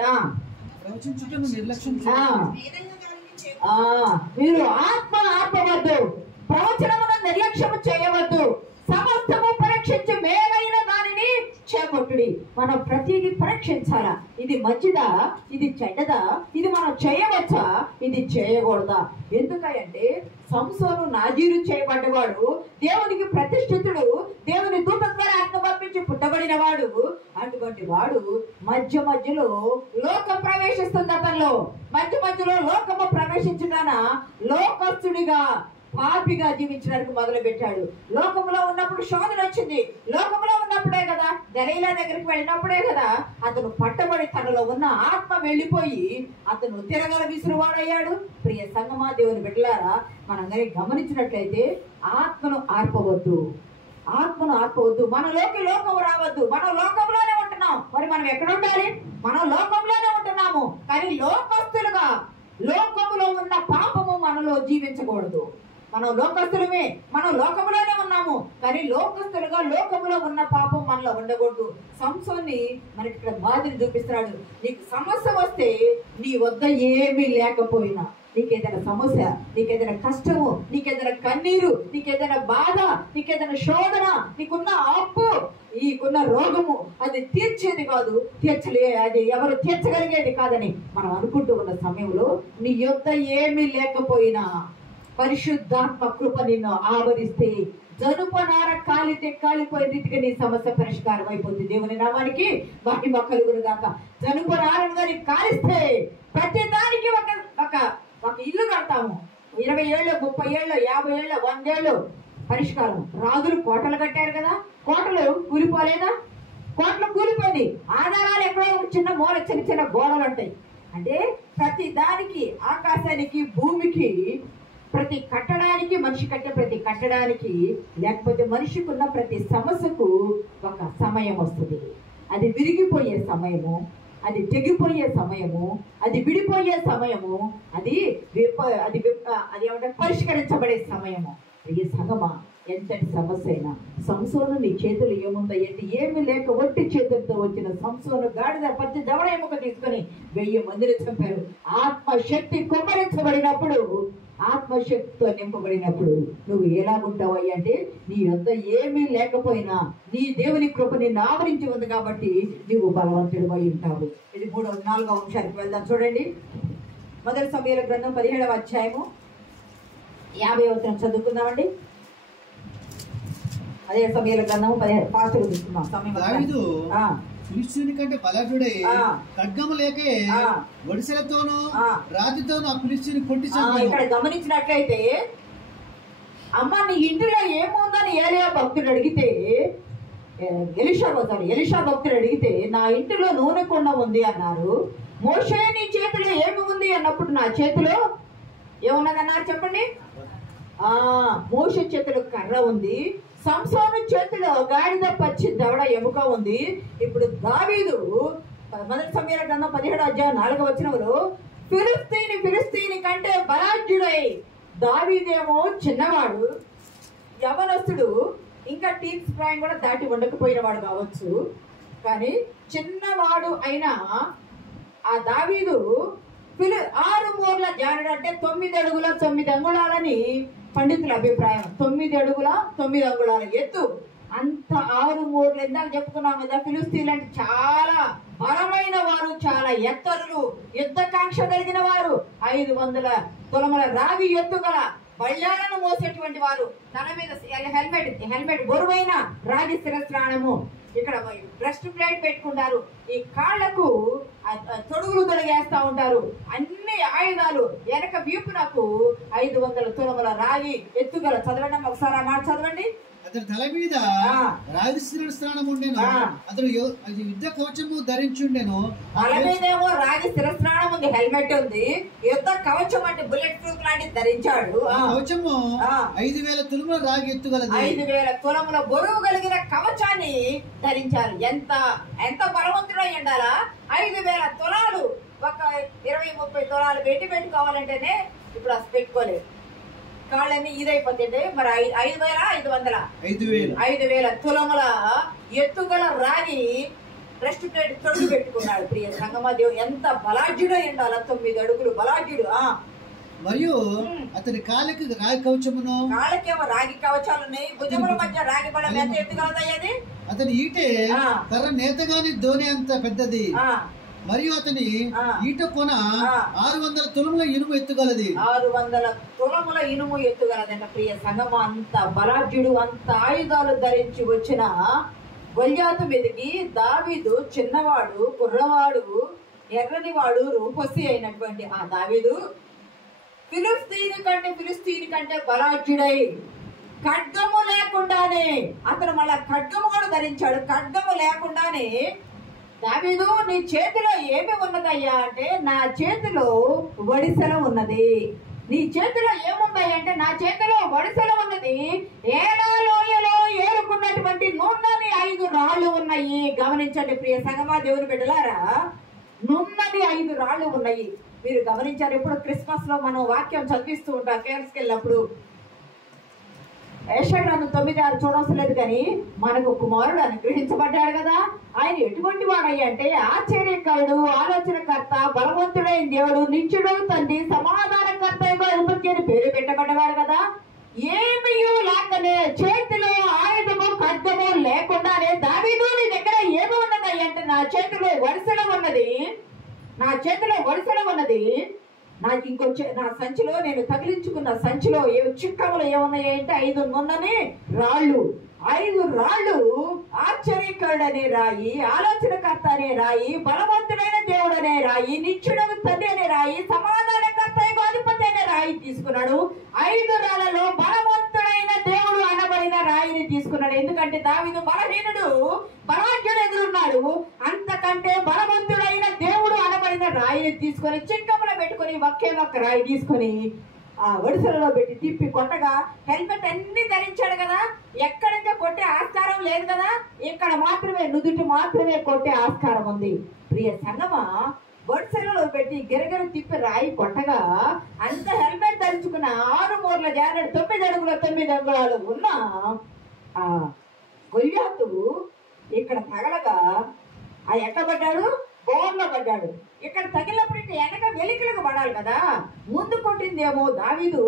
మీరు ఆత్మను ఆర్పవద్దు, ప్రవచనమును నిర్లక్ష్యము చేయవద్దు, సమస్తము పరీక్షించి మేలైన దానిని చేపట్టుడి. మనం ప్రతిదీ పరీక్షించాలా, ఇది మంచిదా, ఇది చెడ్డదా, ఇది మనం చేయవచ్చా, ఇది చేయకూడదా. ఎందుకంటే సంసోను నాజీరు చేయబడ్డవాడు, దేవునికి ప్రతిష్ఠితుడు, దేవుని దూత ద్వారా ఆత్మ పంపించి పుట్టబడిన వాడు. అటువంటి వాడు మధ్య మధ్యలో లోకం ప్రవేశిస్తుంది, అతనిలో మధ్య మధ్యలో లోకము ప్రవేశించడాన లోకస్తుడిగా పాపిగా జీవించడానికి మొదలు పెట్టాడు. లోకంలో ఉన్నప్పుడు శోధన వచ్చింది, లోకంలో ఉన్నప్పుడే కదా, గలీలా దగ్గరికి వెళ్ళినప్పుడే కదా అతను పట్టబడి తనలో ఉన్న ఆత్మ వెళ్ళిపోయి అతను తిరగల విసురువాడయ్యాడు. ప్రియ సంగమా, దేవుని బిడ్డలారా, మనందరి గమనించినట్లయితే ఆత్మను ఆర్పవద్దు, ఆత్మను ఆర్పవద్దు. మనలోకి లోకం రావద్దు. మనం లోకంలోనే ఉంటున్నాం, మరి మనం ఎక్కడ ఉండాలి? మనం లోకంలోనే ఉంటున్నాము, కానీ లోకస్తులుగా లోకములో ఉన్న పాపము మనలో జీవించకూడదు. మనం లోకస్తులమే, మనం లోకములోనే ఉన్నాము, కానీ లోకస్తులుగా లోకములో ఉన్న పాపం మనలో ఉండకూడదు. సంసోన్ని మనకి ఇక్కడ మాదిరి చూపిస్తున్నాడు. నీకు సమస్య వస్తే నీ వద్ద ఏమీ లేకపోయినా, నీకేదైనా సమస్య, నీకేదైనా కష్టము, నీకేదైనా కన్నీరు, నీకేదైనా బాధ, నీకేదైనా శోధన, నీకున్న అప్పు, నీకున్న రోగము, అది తీర్చేది కాదు, అది ఎవరు తీర్చగలిగేది కాదని మనం అనుకుంటూ ఉన్న సమయంలో నీ యొద్ద ఏమీ లేకపోయినా పరిశుద్ధాత్మ కృప నిన్ను ఆవరిస్తే జనుపనార కాలితే కాలిపోయే రీతిగా నీ సమస్య పరిష్కారం అయిపోతుంది. దేవుని నామానికి మహిమ కలుగును గాక. జనుపనారను గాని కాలిస్తే ప్రతి దానికి ఒక ఇల్లు కడతాము. 20 ఏళ్ళు, 30 ఏళ్ళు, 50 ఏళ్ళు, 100 ఏళ్ళు పరిష్కారం. రాజులు కోటలు కట్టారు కదా, కోటలు కూలిపోలేదా? కోటలు కూలిపోయింది, ఆధారాలు ఎక్కడో ఒక చిన్న మూల చిన్న చిన్న గోడలు ఉంటాయి. అంటే ప్రతి దానికి, ఆకాశానికి, భూమికి, ప్రతి కట్టడానికి, మనిషి కట్టే ప్రతి కట్టడానికి, లేకపోతే మనిషికి ఉన్న ప్రతి సమస్యకు ఒక సమయం వస్తుంది. అది విరిగిపోయే సమయము, అది తెగిపోయే సమయము, అది విడిపోయే సమయము, అది ఏమంటే పరిష్కరించబడే సమయము. ఈ సగమా ఎంతటి సమస్య అయినా. సంసోను నీ చేతులు ఏముందంటే ఏమి లేక ఒట్టి చేతులతో వచ్చిన సంసోను గాడిద పచ్చి దవడ ఎముక తీసుకొని 1000 మందిని చంపారు. ఆత్మశక్తి కుమ్మరించబడినప్పుడు, ఆత్మశక్తితో నింపబడినప్పుడు నువ్వు ఎలాగుంటావు అంటే నీ వద్ద ఏమీ లేకపోయినా నీ దేవుని కృప నిన్ను ఆవరించి ఉంది కాబట్టి నువ్వు బలవంతుడు అయి ఉంటావు. ఇది 4వ అంశానికి వెళ్దాం. చూడండి, మొదటి సమూయేలు గ్రంథం 17వ అధ్యాయము 50వ వచనం చదువుకుందామండి. అదే సమూయేలు గ్రంథం 17 ఫాస్ట్ గా తీసుకుందాం సమయం. ఫిలిష్తీయుని కంటే బలహీనుడై ఖడ్గము లేకే ఒడిసెలతోనూ రాతితోనూ ఆ ఫిలిష్తీయుని కొట్టి చంపాడు. ఇక్కడ గమనించినట్లయితే అమ్మ నీ ఇంటిలో ఏముందని ఏలియా భక్తుడు అడిగితే, ఎలీషా భక్తుడు అడిగితే నా ఇంటిలో నూనె కొండ ఉంది అన్నారు. మోషే నీ చేతిలో ఏమి ఉంది అన్నప్పుడు నా చేతిలో ఏమున్నదన్నారు చెప్పండి. మోషే చేతిలో కర్ర ఉంది, సంసోను చేతిలో గాడిద పచ్చి దవడ ఎముక ఉంది. ఇప్పుడు దావీదు మొదటి సమూయేలు గ్రంథం 17వ అధ్యాయం 4వ వచనంలో ఫిలిష్తీని కంటే బలాఢ్యుడై, దావీదేమో చిన్నవాడు యవనస్తుడు, ఇంకా టీన్స్ ప్రాయం కూడా దాటి ఉండకపోయిన వాడు కావచ్చు, కానీ చిన్నవాడు అయినా ఆ దావీదు 6 మూరల జానుడు అంటే 9 అడుగుల 9 అంగుళాలని పండితుల అభిప్రాయం. 9 అడుగుల 9 అంగుళాల ఎత్తు. అంత 6 మూరలు ఇందాక చెప్పుకున్నాం కదా. ఫిలిష్తీయులు అంటే చాలా బలమైన వారు, చాలా ఎత్తరులు, యుద్ధకాంక్ష కలిగిన వారు, 500 తులముల రాగి ఎత్తుగల బళ్ళాలను మోసేటువంటి వారు, తన మీద హెల్మెట్ బరువైన రాగి శిరస్త్రాణము, ఇక్కడ బ్రెస్ట్ ప్లేట్ పెట్టుకుంటారు, ఈ కాళ్లకు తొడుగులు తొడిగేస్తా ఉంటారు, అన్ని ఆయుధాలు, వెనక వీపునకు 500 తులముల రాగి ఎత్తుగల. చదవండి ఒకసారి ఆ మాట చదవండి. అతని తల మీద రాగి శిరస్త్రాణం ఉండేను, అతను యుద్ధ కవచము ధరించుండెను. తల మీదేమో రాగి శిరస్త్రాణం ఉంది, హెల్మెట్ ఉంది, యుద్ధ కవచం అంటే బుల్లెట్ ప్రూఫ్ లాంటిది ధరించాడు. కవచము 5000 తులముల రాగి ఎత్తుగలది. 5000 తులముల బరువు కలిగిన కవచాన్ని ధరించారు. ఎంత ఎంత బలవంతుడై ఉండాలా. 5000 తులాలు, ఒక 20-30 తులాలు పెట్టుకోవాలంటేనే ఇప్పుడు అసలు పెట్టుకోలేదు. కాళ్ళని ఇదైపోతుంది. మరి 5,500 తులముల ఎత్తుగల రాగి బ్రెస్ట్ ప్లేట్ తొడుగు పెట్టుకున్నాడు. ప్రియ సంగమా, దేవుడు ఎంత బలాఢ్యుడై ఉండాల. 9 అడుగులు బలాఢ్యుడు. మరియు అతని కాళ్ళకి రాగి కవచమును, కాళ్ళకేమో రాగి కవచాలు ఉన్నాయి, భుజముల మధ్య రాగి బలం ఎంత ఎత్తుగలదయ్యది. అతని ఈటే కర్ర నేతగాని ధోని అంత పెద్దది. మరియు అతని ఈట కొన 600 తులముల ఇనుము ఎత్తుగలది. 600 తులముల ఇనుము ఎత్తుగలదంట. ప్రియ సంగమ, అంత బలాఢ్యుడు, అంత ఆయుధాలు ధరించి వచ్చిన గొల్యాతు మీదకి దావీదు చిన్నవాడు, కుర్రవాడు, ఎర్రనివాడు, రూపసి అయినటువంటి ఆ దావీదు ఫిలిష్తీయుని కంటే బలాఢ్యుడై ఖడ్గము లేకుండానే, అతను మళ్ళా ఖడ్గము కూడా ధరించాడు. ఖడ్గము లేకుండానే దావీదు నీ చేతిలో ఏమి ఉన్నదయ్యా అంటే నా చేతిలో వడిసెల ఉన్నది. నీ చేతిలో ఏముందయ్యా అంటే నా చేతిలో వడిసెల ఉన్నది. ఏనాలోయలో ఏరుకున్నటువంటి నున్నని 5 రాళ్లు ఉన్నాయి. గమనించండి ప్రియ సంగమా, దేవుని బిడ్డలారా, నున్నని 5 రాళ్లు ఉన్నాయి. మీరు గమనించారు, ఎప్పుడు క్రిస్మస్ లో మనం వాక్యం చదివిస్తూ ఉంటాం కేర్స్కి వెళ్ళినప్పుడు. యెషయా గ్రంథం 9:6 చూడవలసిన లేదు, కానీ మనకు కుమారుడు అనుగ్రహించబడ్డాడు కదా. ఆయన ఎటువంటి వాడయ్య అంటే ఆశ్చర్యకరుడు, ఆలోచనకర్త, బలవంతుడైన దేవుడు, నిత్యుడు, తండ్రి, సమాధానకర్త, అధిపతి అని పేరు పెట్టబడ్డవాడు కదా. ఏమీ లేకనే, చేతిలో ఆయుధము ఖడ్గము లేకుండానే దావీదు నీ దగ్గర ఏమి ఉన్నదయ్య అంటే నా చేతిలో వడిసెల ఉన్నది. నా చేతిలో వడిసెల ఉన్నది. నాకు నా సంచిలో, నేను తగిలించుకున్న సంచిలో చిక్కములు ఏమున్నాయి అంటే 5 నున్నని రాళ్ళు. 5 రాళ్ళు ఆశ్చర్యకరుడు అనే రాయి, ఆలోచనకర్త అనే రాయి, బలవంతుడైన దేవుడు అనే రాయి, నిత్యుడు తండ్రి అనే రాయి, సమాధానకర్త అధిపతి అనే రాయి తీసుకున్నాడు. 5 రాళ్లలో బలవంతుడైన దేవుడు అనబడిన రాయిని తీసుకున్నాడు. ఎందుకంటే దావీదు బలహీనుడు, బలాఢ్యుడు ఎదురున్నాడు. అంతకంటే బలవంతుడైన దేవుడు అనబడిన రాయిని తీసుకొని చిక్కములో పెట్టుకొని ఒకే ఒక్క రాయి తీసుకొని ఆ వడిసెలలో పెట్టి తిప్పి కొట్టగా, హెల్మెట్ అన్ని ధరించాడు కదా, ఎక్కడికి కొట్టే ఆస్కారం లేదు కదా, ఇక్కడ మాత్రమే నుదుటి మాత్రమే కొట్టే ఆస్కారం ఉంది. ప్రియ సంగమా, బొడ్సెలలో పెట్టి గిరగిర తిప్పి రాయి కొట్టగా అంత హెల్మెట్ ధరించుకున్న 6 మూరల జానెడు 9 అడుగుల 9 అంగుళాలు ఉన్న ఆ గొల్యాతు ఇక్కడ తగలగా ఆ ఎక్కబడ్డాడు, బోర్లో పడ్డాడు. ఇక్కడ తగిలినప్పుడు వెనక వెలికలకు పడాలి కదా. ముందు కొట్టిందేమో దావీదు,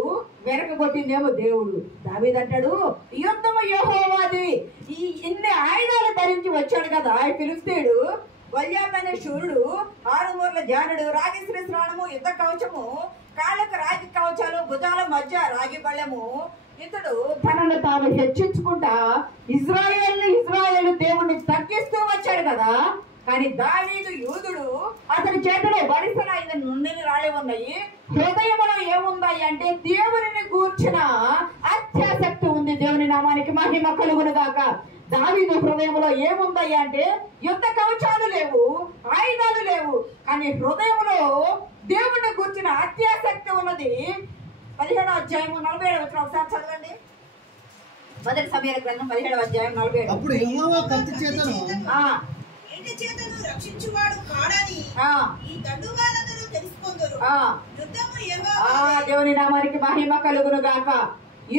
వెనక కొట్టిందేమో దేవుడు. దావీదు అంటాడు, యుద్ధము యెహోవాది. ఇన్ని ఆయుధాలు ధరించి వచ్చాడు కదా ఈ ఫిలిష్తీయుడు. గొల్యాతు అనే శూరుడు 6 మూరల జానుడు, రాగిశ్రీ స్నానము, యుద్ధ కవచము, కాళ్ళకు రాగి కవచాలు, భుజాల మధ్య రాగి బళ్ళెము. ఇతడు తనను తాను హెచ్చించుకుంటా ఇజ్రాయేలు దేవుణ్ణి తగ్గిస్తూ వచ్చాడు కదా. కానీ దావీదు యూదుడు, అతని చేతిలో వరిసెల 5 నుండిని రాళ్ళే ఉన్నాయి. హృదయంలో ఏముందాయి అంటే దేవుని గూర్చిన అత్యాసక్తి ఉంది. దేవుని నామానికి మహిమ కలుగును గాక. దావీదు హృదయంలో ఏముందాయి అంటే యుద్ధ కవచాలు లేవు, ఆయుధాలు లేవు, కానీ హృదయంలో దేవుని గూర్చిన అత్యాసక్తి ఉన్నది. 17వ అధ్యాయము 47వ వచనం ఒకసారి చదవండి. మొదటి సమయాల గ్రంథం 17వ అధ్యాయం 47. అప్పుడు యెహోవా కత్తి చేతను రక్షించువాడు కాడని ఈ దండువారందరూ తెలుసుకొందురు. యుద్ధము దేవుని నామానికి మహిమ కలుగును గాక.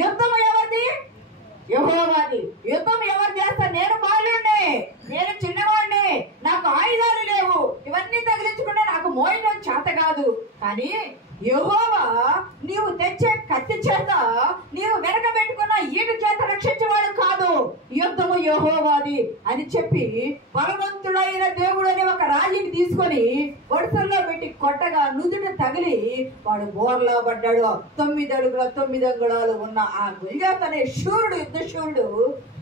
యుద్ధము ఎవరిది? యెహోవాది. యుద్ధం ఎవరు చేస్తారు? నేను బాలుండే, నేను చిన్నవాడిని, నాకు ఆయుధాలు లేవు, ఇవన్నీ తగిలించుకుంటే నాకు మోయడం చేత కాదు. కానీ యెహోవా నీవు తెచ్చే కత్తి చేత, నీవు వెనక పెట్టుకున్న ఈట చేత రక్షించేవాడు కాదు. యుద్ధము యెహోవాది అని చెప్పి బలవంతుడైన దేవుడు అని ఒక రాజుని తీసుకొని వరుసల్లో పెట్టి కొట్టగా నుదుట తగిలి వాడు బోర్లా పడ్డాడు. 9 అడుగుల 9 అంగుళాలు ఉన్న ఆ గొల్యాతు అనే శూరుడు, యుద్ధ శూరుడు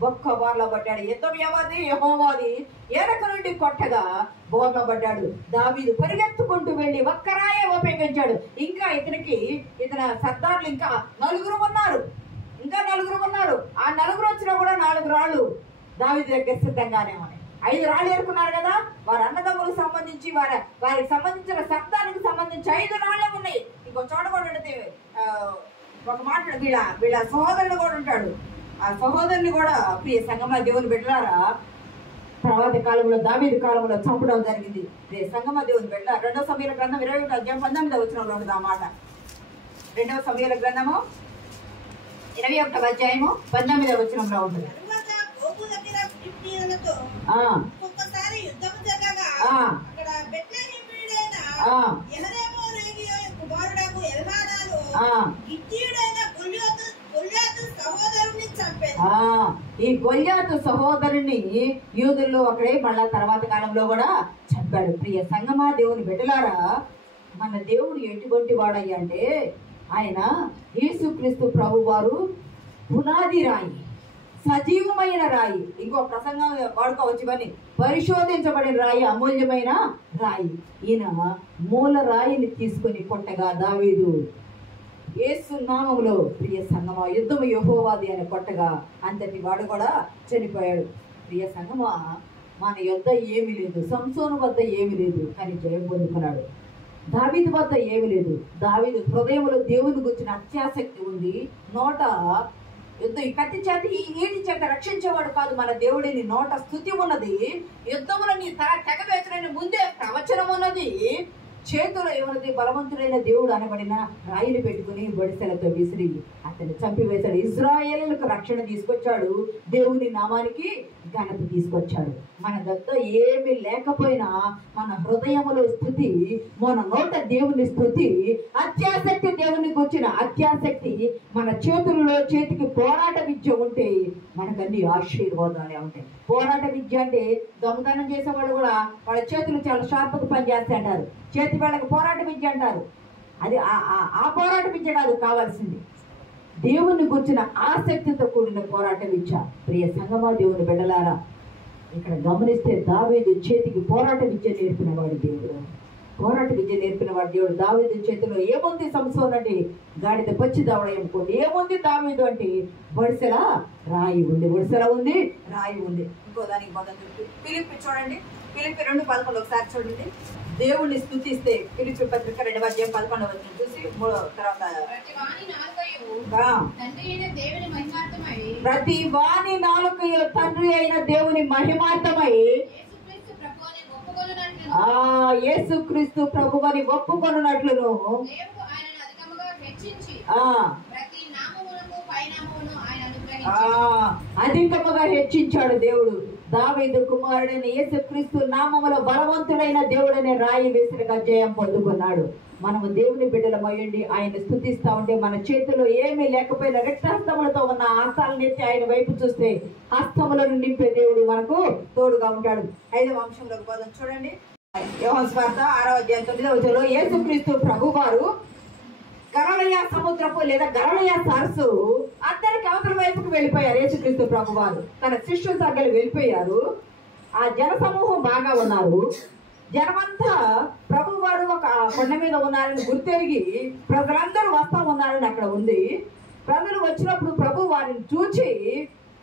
ఒక్క బోర్లా పడ్డాడు. యుద్ధం ఎవరిది? యెహోవాది. వెనక నుండి కొట్టగా బోర్లా పడ్డాడు. దావీదు పరిగెత్తుకుంటూ వెళ్ళి ఒక్క రాయే ఉపయోగించాడు. ఇంకా ఇతని సర్దార్లు ఇంకా 4 ఉన్నారు. ఆ 4 వచ్చినా కూడా 4 రాళ్ళు దావీదు దగ్గర సిద్ధంగానే ఉన్నాయి. 5 రాళ్ళు ఏరుకున్నారు కదా, వారి అన్నదమ్ములకు సంబంధించి వారికి సంబంధించిన సర్దార్లకు సంబంధించి 5 రాళ్ళే ఉన్నాయి. ఇంకో చోట కూడా ఉంటుంది. ఒక మాట వీళ్ళ సహోదరుడు కూడా ఉంటాడు. ఆ సహోదరుని కూడా ప్రియ సంగమ దేవుని బిడ్డలారా తర్వాత కాలంలో దావీదు కాలంలో చంపడం జరిగింది. సంగమ దేవుని బిడ్డ 2వ సమూయేలు గ్రంథం 21వ అధ్యాయం 19వ వచనంలో ఉంటుంది ఆ మాట. 2వ సమూయేలు గ్రంథము 21వ అధ్యాయము 19వ వచనంలో ఉంటుంది. ఒక్కొక్కసారి యుద్ధము జరగగా అక్కడ బెత్లెహేమీయుడైన కుమారుడకు ఎల్హానాను గిత్తీయుడైన గొల్యాతు సహోదరుని చంపాడు. ఈ గొల్యాతు సహోదరుని యూదుల్లో ఒకడే మళ్ళా తర్వాత కాలంలో కూడా చంపాడు. ప్రియ సంగమా దేవుని బిడ్డలారా, మన దేవుడు ఎటువంటి వాడయ్య అంటే ఆయన యేసుక్రీస్తు ప్రభు వారు పునాది రాయి, సజీవమైన రాయి. ఇంకో ప్రసంగం వాడుకోవచ్చు కానీ పరిశోధించబడిన రాయి, అమూల్యమైన రాయి. ఈయన మూల రాయిని తీసుకొని కొట్టగా దావీదు యేసు నామములో ప్రియ సంగమా యుద్ధము యెహోవాది అని కొట్టగా అంతటి వాడు కూడా చనిపోయాడు. ప్రియ సంగమా మన యొద్ద ఏమీ లేదు, సంసోను వద్ద ఏమీ లేదు, కానీ జయం పొందుకున్నాడు. దావీదు వద్ద ఏమీ లేదు. దావీదు హృదయంలో దేవుని గురించిన అత్యాసక్తి ఉంది. నోట యుద్ధం ఈ కత్తి చేత ఈ ఈటి చేత రక్షించేవాడు కాదు మన దేవుడిని. నోట స్తుతి ఉన్నది. యుద్ధములో నీ తెగవేచడానికి ముందే ప్రవచనం ఉన్నది. చేతులు ఏమన్నది? బలవంతుడైన దేవుడు అనబడిన రాయిని పెట్టుకుని బడిసెలతో విసిరి అతన్ని చంపివేశాడు. ఇశ్రాయేలులకు రక్షణ తీసుకొచ్చాడు. దేవుని నామానికి ఘనత తీసుకొచ్చాడు. మన దగ్గర ఏమి లేకపోయినా మన హృదయములో స్తుతి, మన నోట దేవుని స్తుతి, అత్యాసక్తి, దేవుని గురించిన అత్యాసక్తి, మన చేతికి పోరాట విద్య ఉంటే మనకన్నీ ఆశీర్వాదాలే ఉంటాయి. పోరాట విద్య అంటే దొంగతనం చేసేవాళ్ళు కూడా వాళ్ళ చేతులు చాలా షార్ప్గా పనిచేస్తాయి అంటారు. చేతి వాళ్ళకి పోరాట విద్య అంటారు. అది ఆ పోరాట విద్య కాదు కావాల్సింది, దేవుని గురించిన ఆసక్తితో కూడిన పోరాట విద్య. ప్రియ సంగమా దేవుని బిడ్డలారా, ఇక్కడ గమనిస్తే దావీదు చేతికి పోరాట విద్య నేర్పిన వాడి దేవుడు. పోరాట విద్య నేర్పిన వాడి దేవుడు. దావీదు చేతిలో ఏముంది? సంసోను అంటే గాడిద పచ్చి దవడ అనుకోండి. ఏముంది దావీదు అంటే వడిసెల రాయి ఉంది, వడిసెల ఉంది, రాయి ఉంది. ఇంకో దానికి మొదలు ఫిలిప్పి చూడండి, ఫిలిప్పి 2:11 ఒకసారి చూడండి. దేవుణ్ణి స్తుతిస్తే ఫిలిప్పి పత్రిక 2వ అధ్యాయం 11వ వచనం చూసి తర్వాత ప్రతి వాని నాలుకయు తండ్రి అయిన దేవుని మహిమార్థమై యేసుక్రీస్తు ప్రభువని ఒప్పుకొనున్నట్లును అధికముగా హెచ్చించాడు దేవుడు. దావీదు కుమారుడైన యేసుక్రీస్తు నామములో బలవంతుడైన దేవుడనే రాయి వేసినగా జయం పొందుకున్నాడు. మనము దేవుని బిడ్డలమయ్యండి ఆయన స్తుతిస్తా ఉంటే మన చేతిలో ఏమీ లేకపోయినా రక్తహస్తములతో ఉన్న హస్తాలనెత్తి ఆయన వైపు చూస్తే హస్తములను నింపే దేవుడు మనకు తోడుగా ఉంటాడు. 5వ అంశంలోకి పోదాం. చూడండి, యోహాను సువార్త 6వ అధ్యాయం 9వ వచనంలో యేసుక్రీస్తు ప్రభువారు గలిలయ సముద్రపు లేదా గలిలయ సరస్సు అందరికి అవతల వైపుకు వెళ్ళిపోయారు. యేసుక్రీస్తు ప్రభువారు తన శిష్యుల దగ్గర వెళ్ళిపోయారు. ఆ జన సమూహం బాగా ఉన్నారు. జనమంతా ప్రభువారు ఒక కొండ మీద ఉన్నారని గుర్తెరిగి ప్రజలందరూ వస్తా ఉన్నారని అక్కడ ఉంది. ప్రజలు వచ్చినప్పుడు ప్రభు వారిని చూచి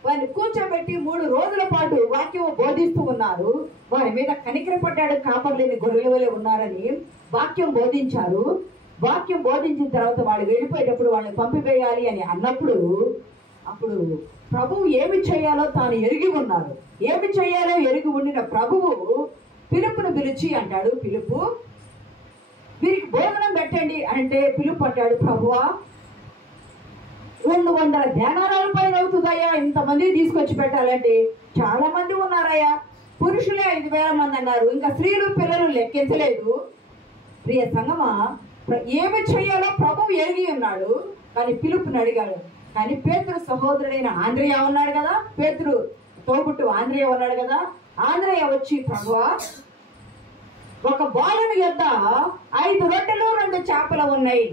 వారిని కూర్చోబెట్టి 3 రోజుల పాటు వాక్యం బోధిస్తూ ఉన్నారు. వారి మీద కనికరపడ్డాడు, కాపర్లేని గొర్రెల వలె ఉన్నారని వాక్యం బోధించారు. వాక్యం బోధించిన తర్వాత వాళ్ళు వెళ్ళిపోయేటప్పుడు వాళ్ళని పంపివేయాలి అని అన్నప్పుడు అప్పుడు ప్రభువు ఏమి చేయాలో తాను ఎరిగి ఉన్నారు. ఏమి చేయాలో ఎరిగి ఉండిన ప్రభువు పిలుపును పిలిచి అంటాడు, పిలుపు వీరికి భోజనం పెట్టండి అంటే పిలుపు అంటాడు, ప్రభువా 200 ధ్యానాల పైన అవుతుందయ్యా, ఇంతమంది తీసుకొచ్చి పెట్టాలంటే చాలా మంది ఉన్నారయ్యా, పురుషులే 5,000 మంది అన్నారు, ఇంకా స్త్రీలు పిల్లలు లెక్కించలేదు. ప్రియ సంగమా, ఏమి చేయాలో ప్రభువు ఎరిగి ఉన్నాడు. కానీ పిలుపుని అడిగాడు. కానీ పేతురు సహోదరుడైన ఆంద్రేయ ఉన్నాడు కదా, పేతురు తోబుట్టు ఆంద్రేయ ఉన్నాడు కదా, ఆంద్రేయ వచ్చి ప్రభువా ఒక బాలుని యొద్ద 5 రొట్టెలు 2 చేపలు ఉన్నాయి.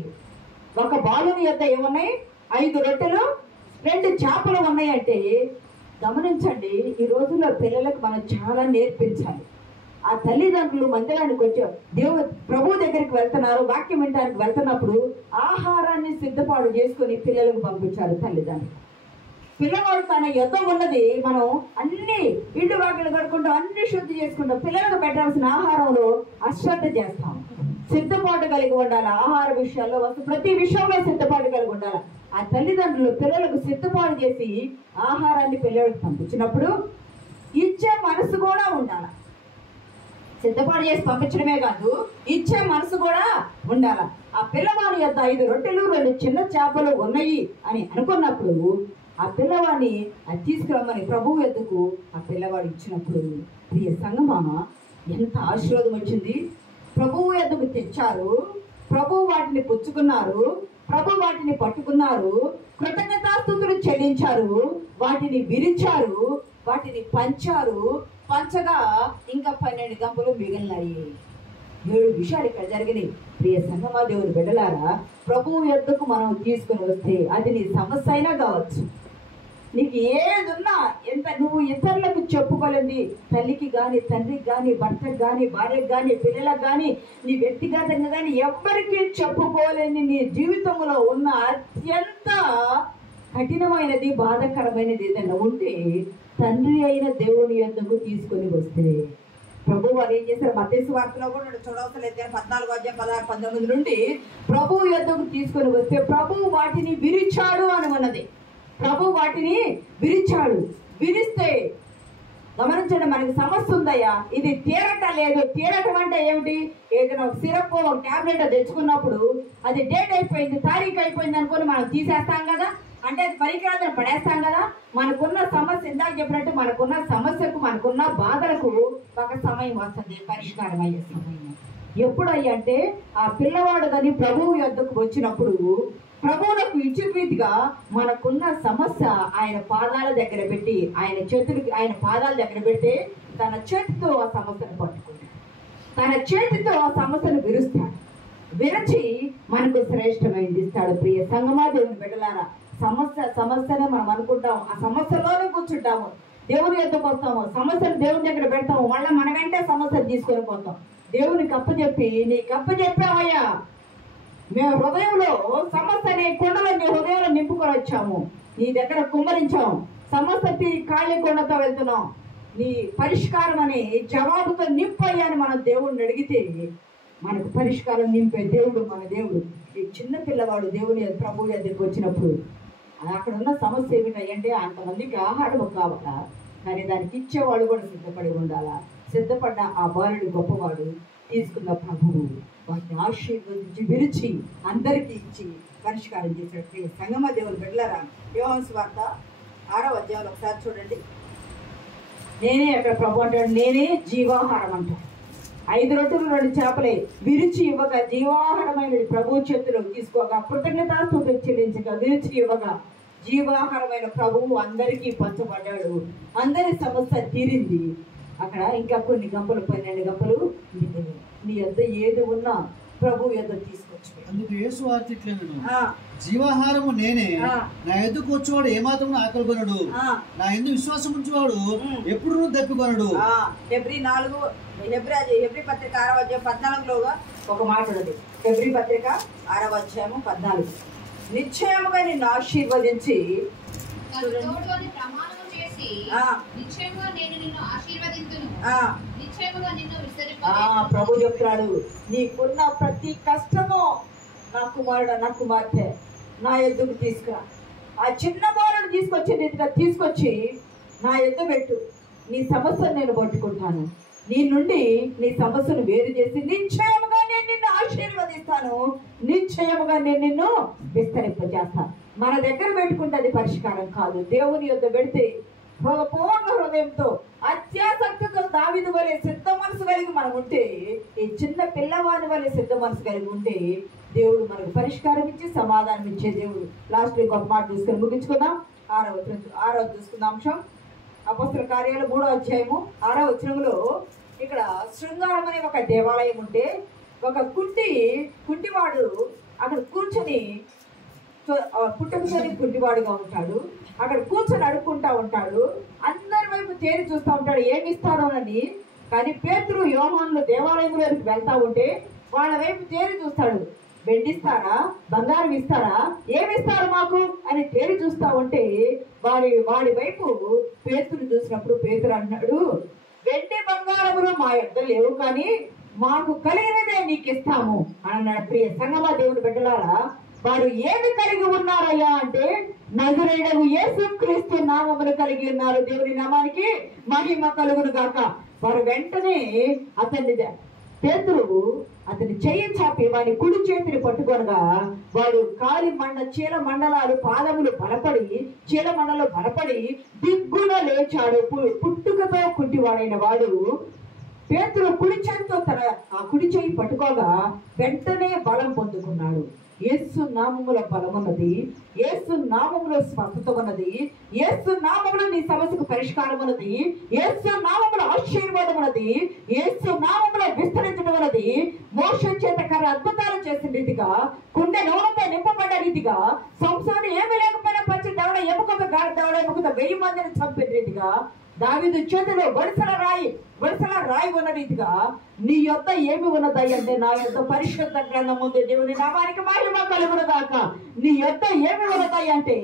ఒక బాలుని యొద్ద ఏమున్నాయి? 5 రొట్టెలు 2 చేపలు ఉన్నాయి. అంటే గమనించండి, ఈ రోజుల్లో పిల్లలకు మనం చాలా నేర్పించాలి. ఆ తల్లిదండ్రులు మందిరానికి వచ్చారు, ప్రభు దగ్గరికి వెళ్తున్నారు, వాక్యం వినడానికి వెళ్తున్నప్పుడు ఆహారాన్ని సిద్ధపాటు చేసుకుని పిల్లలకు పంపించారు తల్లిదండ్రులు. పిల్లవాడు తన యొద్ద ఉన్నది మనం అన్ని ఇంటి వాకిలు కడుకుంటాం, అన్ని శుద్ధి చేసుకుంటాం. పిల్లలకు పెట్టాల్సిన ఆహారంలో అశ్రద్ధ చేస్తాం. సిద్ధపాటు కలిగి ఉండాలి. ఆహార విషయాల్లో ప్రతి విషయంలో సిద్ధపాటు కలిగి ఉండాలి. ఆ తల్లిదండ్రులు పిల్లలకు సిద్ధపాటు చేసి ఆహారాన్ని పిల్లలకు పంపించినప్పుడు ఇచ్చే మనసు కూడా ఉండాలి. సిద్ధపాటు చేసి పంపించడమే కాదు, ఇచ్చే మనసు కూడా ఉండాలి. ఆ పిల్లవాడి యొక్క 5 రొట్టెలు 2 చిన్న చేపలు ఉన్నాయి అని అనుకున్నప్పుడు ఆ పిల్లవాడిని అది తీసుకురమ్మని ప్రభువు ఎద్దుకు ఆ పిల్లవాడు ఇచ్చినప్పుడు ప్రియ సంగమా ఎంత ఆశీర్వాదం వచ్చింది. ప్రభువు ఎద్దుకు తెచ్చారు, ప్రభువు వాటిని పుచ్చుకున్నారు, ప్రభు వాటిని పట్టుకున్నారు, కృతజ్ఞతాస్తుతులు చెల్లించారు, వాటిని విరిచారు, వాటిని పంచారు. పంచగా ఇంకా 12 గంపలు మిగిలినాయి. 7 విషయాలు ఇక్కడ జరిగినాయి. ప్రియ సంగమా దేవుని బిడ్డలారా, ప్రభువు యొద్దకు మనం తీసుకుని వస్తే అది నీ సమస్య అయినా కావచ్చు, నీకు ఏదున్నా ఎంత నువ్వు ఇతరులకు చెప్పుకోలేంది, తల్లికి కానీ తండ్రికి కానీ భర్తకు కానీ భార్యకు కానీ పిల్లలకు కానీ నీ వ్యక్తిగతంగా కానీ ఎవ్వరికీ చెప్పుకోలేని నీ జీవితంలో ఉన్న అత్యంత కఠినమైనది బాధాకరమైనది ఏదైనా ఉంటే తండ్రి అయిన దేవుని యొద్దకు తీసుకొని వస్తే ప్రభు వారు ఏం చేశారు? మత్తయి సువార్తలో కూడా చూడవసలేదు కానీ 14వ అధ్యాయం 16, 19 నుండి ప్రభువు యొద్దకు తీసుకొని వస్తే ప్రభువు వాటిని విరిచాడు అని ఉన్నది. ప్రభు వాటిని విరిచాడు. విరిస్తే గమనించండి, మనకి సమస్య ఉందయ్యా, ఇది తీరటం లేదు. తీరటం అంటే ఏమిటి? ఏదైనా ఒక సిరప్ ఒక టాబ్లెట్ తెచ్చుకున్నప్పుడు అది డేట్ అయిపోయింది, తారీఖు అయిపోయింది అనుకొని మనం తీసేస్తాం కదా, అంటే అది పనికిరాదని పడేస్తాం కదా. మనకున్న సమస్య ఇందాక చెప్పినట్టు మనకున్న సమస్యకు మనకున్న బాధలకు ఒక సమయం వస్తుంది, పరిష్కారం అయ్యే సమయం. ఎప్పుడయ్యా అంటే ఆ పిల్లవాడు కానీ ప్రభువు యొద్దకు వచ్చినప్పుడు ప్రభువులకు ఇచ్చిన రీతిగా మనకున్న సమస్య ఆయన పాదాల దగ్గర పెట్టి ఆయన చేతులకి ఆయన పాదాల దగ్గర పెడితే తన చేతితో ఆ సమస్యను పట్టుకుంటాడు, తన చేతితో ఆ సమస్యను విరుస్తాడు. విరచి మనకు శ్రేష్టమైనది ఇస్తాడు. ప్రియ సంగమా దేవుని బిడ్డలారా, సమస్యనే మనం అనుకుంటాము, ఆ సమస్యలోనే కూర్చుంటాము, దేవుని యొద్దకు వస్తాము, సమస్యను దేవుని దగ్గర పెడతాము, మళ్ళీ మన వెంటే సమస్యను తీసుకొని పోతాం. దేవునికి అప్పచెప్పి నీకు అప్పచెప్పామయ్యా, మేము హృదయంలో సమస్య అనే కొండలో నీ హృదయంలో నింపుకొని వచ్చాము, నీ దగ్గర కుమ్మరించాము, సమస్య తీరి ఖాళీ కొండతో వెళ్తున్నాం, నీ పరిష్కారం అనే జవాబుతో నింపయ్యా అని మనం దేవుడిని అడిగితే మనకు పరిష్కారం నింపే దేవుడు మన దేవుడు. ఈ చిన్న పిల్లవాడు దేవుని ప్రభువు దగ్గరికి వచ్చినప్పుడు అక్కడ ఉన్న సమస్య ఏమిటంటే అంతమందికి ఆహారం కావాలా, కానీ దానికి ఇచ్చేవాడు కూడా సిద్ధపడి ఉండాలా. సిద్ధపడ్డ ఆ బాలుడు గొప్పవాడు. తీసుకున్న ప్రభువు వాటిని ఆశీర్వదించి విరిచి అందరికీ ఇచ్చి పరిష్కారం చేశాడు. సంగమ దేవుని బిడ్డలారా, యోహాను సువార్త 6వ అధ్యాయంలో ఒకసారి చూడండి. నేనే అక్కడ ప్రభు అంటాడు, నేనే జీవాహారం అంటాడు. 5 రొట్టెలు 2 చేపలే విరిచి ఇవ్వగా జీవాహారమైన ప్రభు చేతిలో తీసుకోగా కృతజ్ఞతాస్తుతి చెల్లించగా విరిచి ఇవ్వగా జీవాహారమైన ప్రభువు అందరికీ పంచబడ్డాడు. అందరి సమస్య తీరింది. అక్కడ ఇంకా కొన్ని గంపలు 12 గంపలు నీ యొద్ద ఏది ఉన్నా ప్రభు యొద్ద తీసుకొచ్చు. అందుకు యేసు వార్త ఇట్లనెను, జీవాహారము నేనే, నా ఎద్దుకు వచ్చేవాడు ఏమాత్రం ఆకలి కొనడు, నా ఎందు విశ్వాసం ఉంచేవాడు ఎప్పుడు దప్పికొనడు. హెబ్రీ పత్రిక 6వ అధ్యాయం 14లోగా ఒక మాట ఉన్నది. హెబ్రీ పత్రిక 6వ అధ్యాయము 14. నిశ్చయముగా నిన్ను ఆశీర్వదించి ప్రభు చెప్తాడు, నీకున్న ప్రతి కష్టము నా కుమారుడు నా కుమార్తె నా ఎద్దుకు తీసుకురా. ఆ చిన్న బాలుడు తీసుకొచ్చి నా ఎద్దు పెట్టు, నీ సమస్యను నేను పట్టుకుంటాను, నీ నుండి నీ సమస్యను వేరు చేసి నిశ్చయముగా నేను నిన్ను ఆశీర్వదిస్తాను, నిశ్చయముగా నేను నిన్ను విస్తరింపజేస్తాను. మన దగ్గర పెట్టుకుంటే అది పరిష్కారం కాదు. దేవుని యొద్ద పెడితే పూర్ణ హృదయంతో అత్యాసక్తితో దావీదు వలె సిద్ధ మనసు కలిగి మనం ఉంటే, ఈ చిన్న పిల్లవాడి వలె సిద్ధ మనసు కలిగి ఉంటే దేవుడు మనకు పరిష్కారం ఇచ్చి సమాధానం ఇచ్చే దేవుడు. లాస్ట్ వీక్ ఒక మాట చూసుకొని ముగించుకుందాం. 6వ చూసుకుందాం అంశం. అపొస్తలుల కార్యాలు 3వ అధ్యాయము 6వ వచనంలో ఇక్కడ శృంగారం అనే ఒక దేవాలయం ఉంటే ఒక కుంటివాడు అక్కడ కూర్చొని పుట్టుకతోని కుంటివాడుగా ఉంటాడు. అక్కడ కూర్చొని అడుక్కుంటా ఉంటాడు. అందరి వైపు తేరి చూస్తూ ఉంటాడు ఏమి ఇస్తారోనని. కానీ పేతురు యోహానులు దేవాలయంలోకి వెళ్తా ఉంటే వాళ్ళ వైపు తేరి చూస్తాడు. వెండిస్తారా, బంగారం ఇస్తారా, ఏమిస్తారు మాకు అని తేరి చూస్తా ఉంటే వాడి వైపు పేతురు చూసినప్పుడు పేతురు అంటున్నాడు, వెండి బంగారములు మా యొద్ద లేవు, కానీ మాకు కలిగినదే నీకు ఇస్తాము అన్నాడు. ప్రియ సంగమ దేవుని బిడ్డలారా, వారు ఏమి కలిగి ఉన్నారయ్యా అంటే నజరేయుడగు యేసుక్రీస్తు నామమును కలిగి ఉన్నారు. దేవుని నామానికి మహిమ కలుగును గాక. వారు వెంటనే పేతురు అతని చెయ్యి చాపి వారి కుడి చేతిని పట్టుకొనగా వాడు చీల మండలాలు పాదములు చీల మండలు బలపడి దిగ్గున లేచాడు. పుట్టుకతో కుంటివాడైన వాడు పేతురు కుడి చేతితో ఆ కుడి చేయి పట్టుకోగా వెంటనే బలం పొందుకున్నాడు. యేసు నామముల బలమున్నది, యేసు నామములో స్వస్థత ఉన్నది, యేసు నామములో నీ సమస్యకు పరిష్కారం ఉన్నది, యేసు నామముల ఆశీర్వాదం ఉన్నది, యేసు నామములో విస్తరించడం ఉన్నది. మోషే చేత అద్భుతాలు చేసిన రీతిగా, కుండె నూనెతో నింపబడ్డ రీతిగా, సంసారం ఏమి లేకపోయినా పచ్చి దవడ ఎముకతో 1000 మందిని చంపిన రీతిగా, దావీదు చేతిలో వరుసల రాయి ఉన్న రీతిగా నీ యొద్ద ఏమి ఉన్నదాయి అంటే నా యొద్ద పరిశుద్ధ గ్రంథం ఉంది. దేవుని నామానికి మహిమ కలుగును గాక. నీ యొద్ద ఏమి ఉన్నదాయి అంటే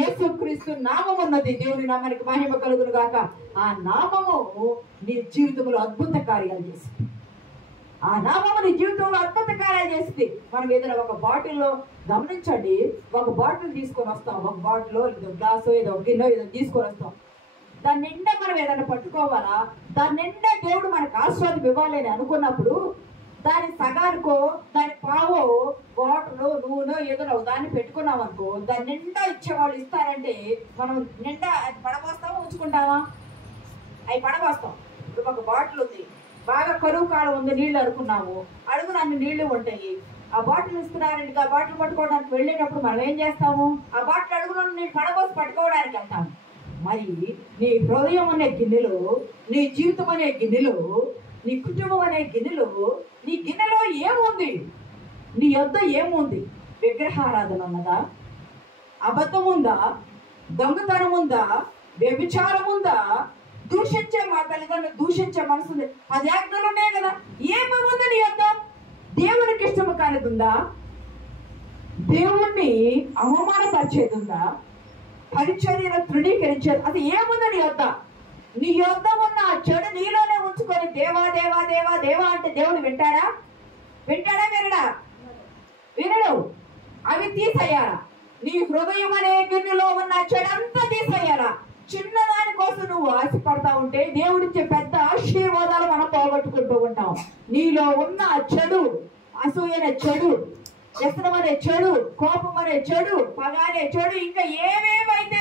యేసుక్రీస్తు నామం ఉన్నది. దేవుని నామానికి మహిమ కలుగును గాక. ఆ నామము నీ జీవితంలో అద్భుత కార్యాలు చేసింది. ఆ నామము నీ జీవితంలో అద్భుత కార్యాలు చేసింది. మనం ఏదైనా ఒక బాటిల్లో గమనించండి, ఒక బాటిల్ తీసుకొని వస్తాం, ఒక బాటిల్ ఏదో గ్లాసు ఏదో గిన్నె ఏదో తీసుకొని వస్తాం. దాని నిండా మనం ఏదైనా పట్టుకోవాలా, దాని నిండా దేవుడు మనకు ఆశీర్వాదం ఇవ్వాలి అని అనుకున్నప్పుడు దాని సగానికో దాని పావో వాటరు నూనె ఏదో దాన్ని పెట్టుకున్నాం అనుకో, దాని నిండా ఇచ్చేవాళ్ళు ఇస్తారంటే మనం నిండా అది పడబోస్తామా ఉంచుకుంటామా? అవి పడబోస్తాం. ఇప్పుడు ఒక బాటిల్ ఉంది, బాగా కరువు కాలం ఉంది, నీళ్ళు అనుకున్నాము, అడుగున అన్ని నీళ్లు ఉంటాయి. ఆ బాటిల్ ఇస్తున్నారంటే ఆ బాటిల్ పట్టుకోవడానికి వెళ్ళేటప్పుడు మనం ఏం చేస్తాము? ఆ బాటిల్ అడుగున నీళ్ళు పడబోసి పట్టుకోవడానికి వెళ్తాము. మరి నీ హృదయం అనే గిన్నెలో, నీ జీవితం అనే గిన్నెలో, నీ కుటుంబం అనే గిన్నెలో, నీ గిన్నెలో ఏముంది? నీ యొద్ద ఏముంది? విగ్రహారాధన ఉన్నదా? అబద్ధం ఉందా? దొంగతనం ఉందా? వ్యభిచారం ఉందా? దూషించే మా తల్లిదండ్రులు దూషించే మనసు ఉంది. అది ఆజ్ఞలు ఉన్నాయి కదా. ఏముంది నీ యొద్ద? దేవునికి ఇష్టము కానిది ఉందా? దేవుణ్ణి అవమానపరిచేది ఉందా? పరిచర్యను తృణీకరించారు. అది ఏముంది నీ యొద్ద? నీ యొద్ద ఉన్న ఆ చెడు నీలోనే ఉంచుకొని దేవా దేవా దేవా దేవా అంటే దేవుడు వింటాడా? వినడా? వినడు. అవి తీసేయాలా? నీ హృదయం అనే గిన్నెలో ఉన్న చెడంతా తీసేయాలా? చిన్నదాని దానికోసం నువ్వు ఆశపడతా ఉంటే దేవుడిచ్చే పెద్ద ఆశీర్వాదాలు మనం పోగొట్టుకుంటూ ఉంటాం. నీలో ఉన్న చెడు, అసూయ అనే చెడు, వ్యసనం అనే చెడు, కోపం అనే చెడు, పగ అనే చెడు, ఇంకా ఏమేమైతే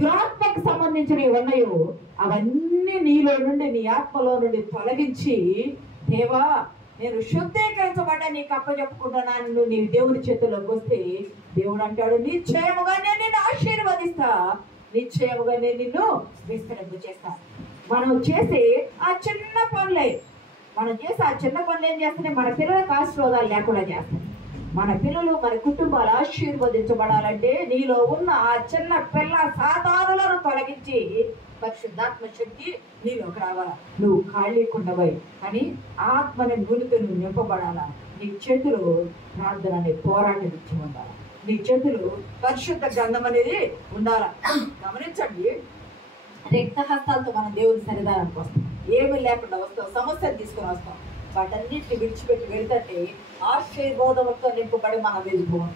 దురాత్మకు సంబంధించినవి ఉన్నాయో అవన్నీ నీలో నుండి, నీ ఆత్మలో నుండి తొలగించి, దేవా నేను శుద్ధీకరించబడ్డా నీకు అప్పచెప్పుకుంటున్నాను, నువ్వు నీ దేవుని చేతుల్లోకి వస్తే దేవుడు అంటాడు, నిశ్చయముగా నేను నిన్ను ఆశీర్వదిస్తా, నిశ్చయముగా నేను నిన్ను విస్తరింపు చేస్తా. మనం చేసే ఆ చిన్న పనులే, మనం చేసే ఆ చిన్న పనులు ఏం చేస్తున్నాయి, మన పిల్లలకు ఆశీర్వాదాలు లేకుండా చేస్తాయి. మన పిల్లలు, మన కుటుంబాలు ఆశీర్వదించబడాలంటే నీలో ఉన్న ఆ చిన్న పిల్ల సాతానులను తొలగించి పరిశుద్ధాత్మ శక్తి నీలోకి రావాలా. నువ్వు ఖాళీకుండవై కానీ ఆత్మని నూనెతో నువ్వు నింపబడాలా. నీ చేతులు ప్రార్థన అనే పోరాటం ఇచ్చి ఉండాలి. నీ చేతులు పరిశుద్ధ గ్రంథం అనేది ఉండాలా. గమనించండి, రక్తహస్తాలతో మనం దేవుని సన్నిధానానికి వస్తాం, ఏమీ లేకుండా వస్తాం, సమస్యలు తీసుకుని వస్తాం. వాటన్నిటిని విడిచిపెట్టి వెళ్తుంటే ఆశీర్వాదంతో నింపబడి మనం వెళ్ళిపోతాం.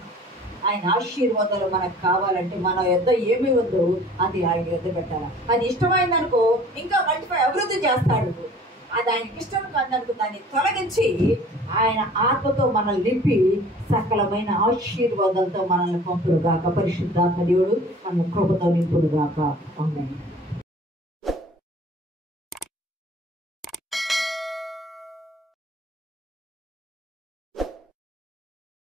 ఆయన ఆశీర్వాదాలు మనకు కావాలంటే మన యొద్ద ఏమి వద్దు అది ఆయన యొద్ద పెట్టాలి. అది ఇష్టమైందనుకో ఇంకా మల్టిపై అభివృద్ధి చేస్తాడు. అది ఆయనకి ఇష్టం కాదనుకో దాన్ని తొలగించి ఆయన ఆత్మతో మనల్ని నింపి సకలమైన ఆశీర్వాదాలతో మనల్ని పంపుడుగాక. పరిశుద్ధాత్మ దేవుడు మన కృపతో నింపుడుగాక. ఆమేన్.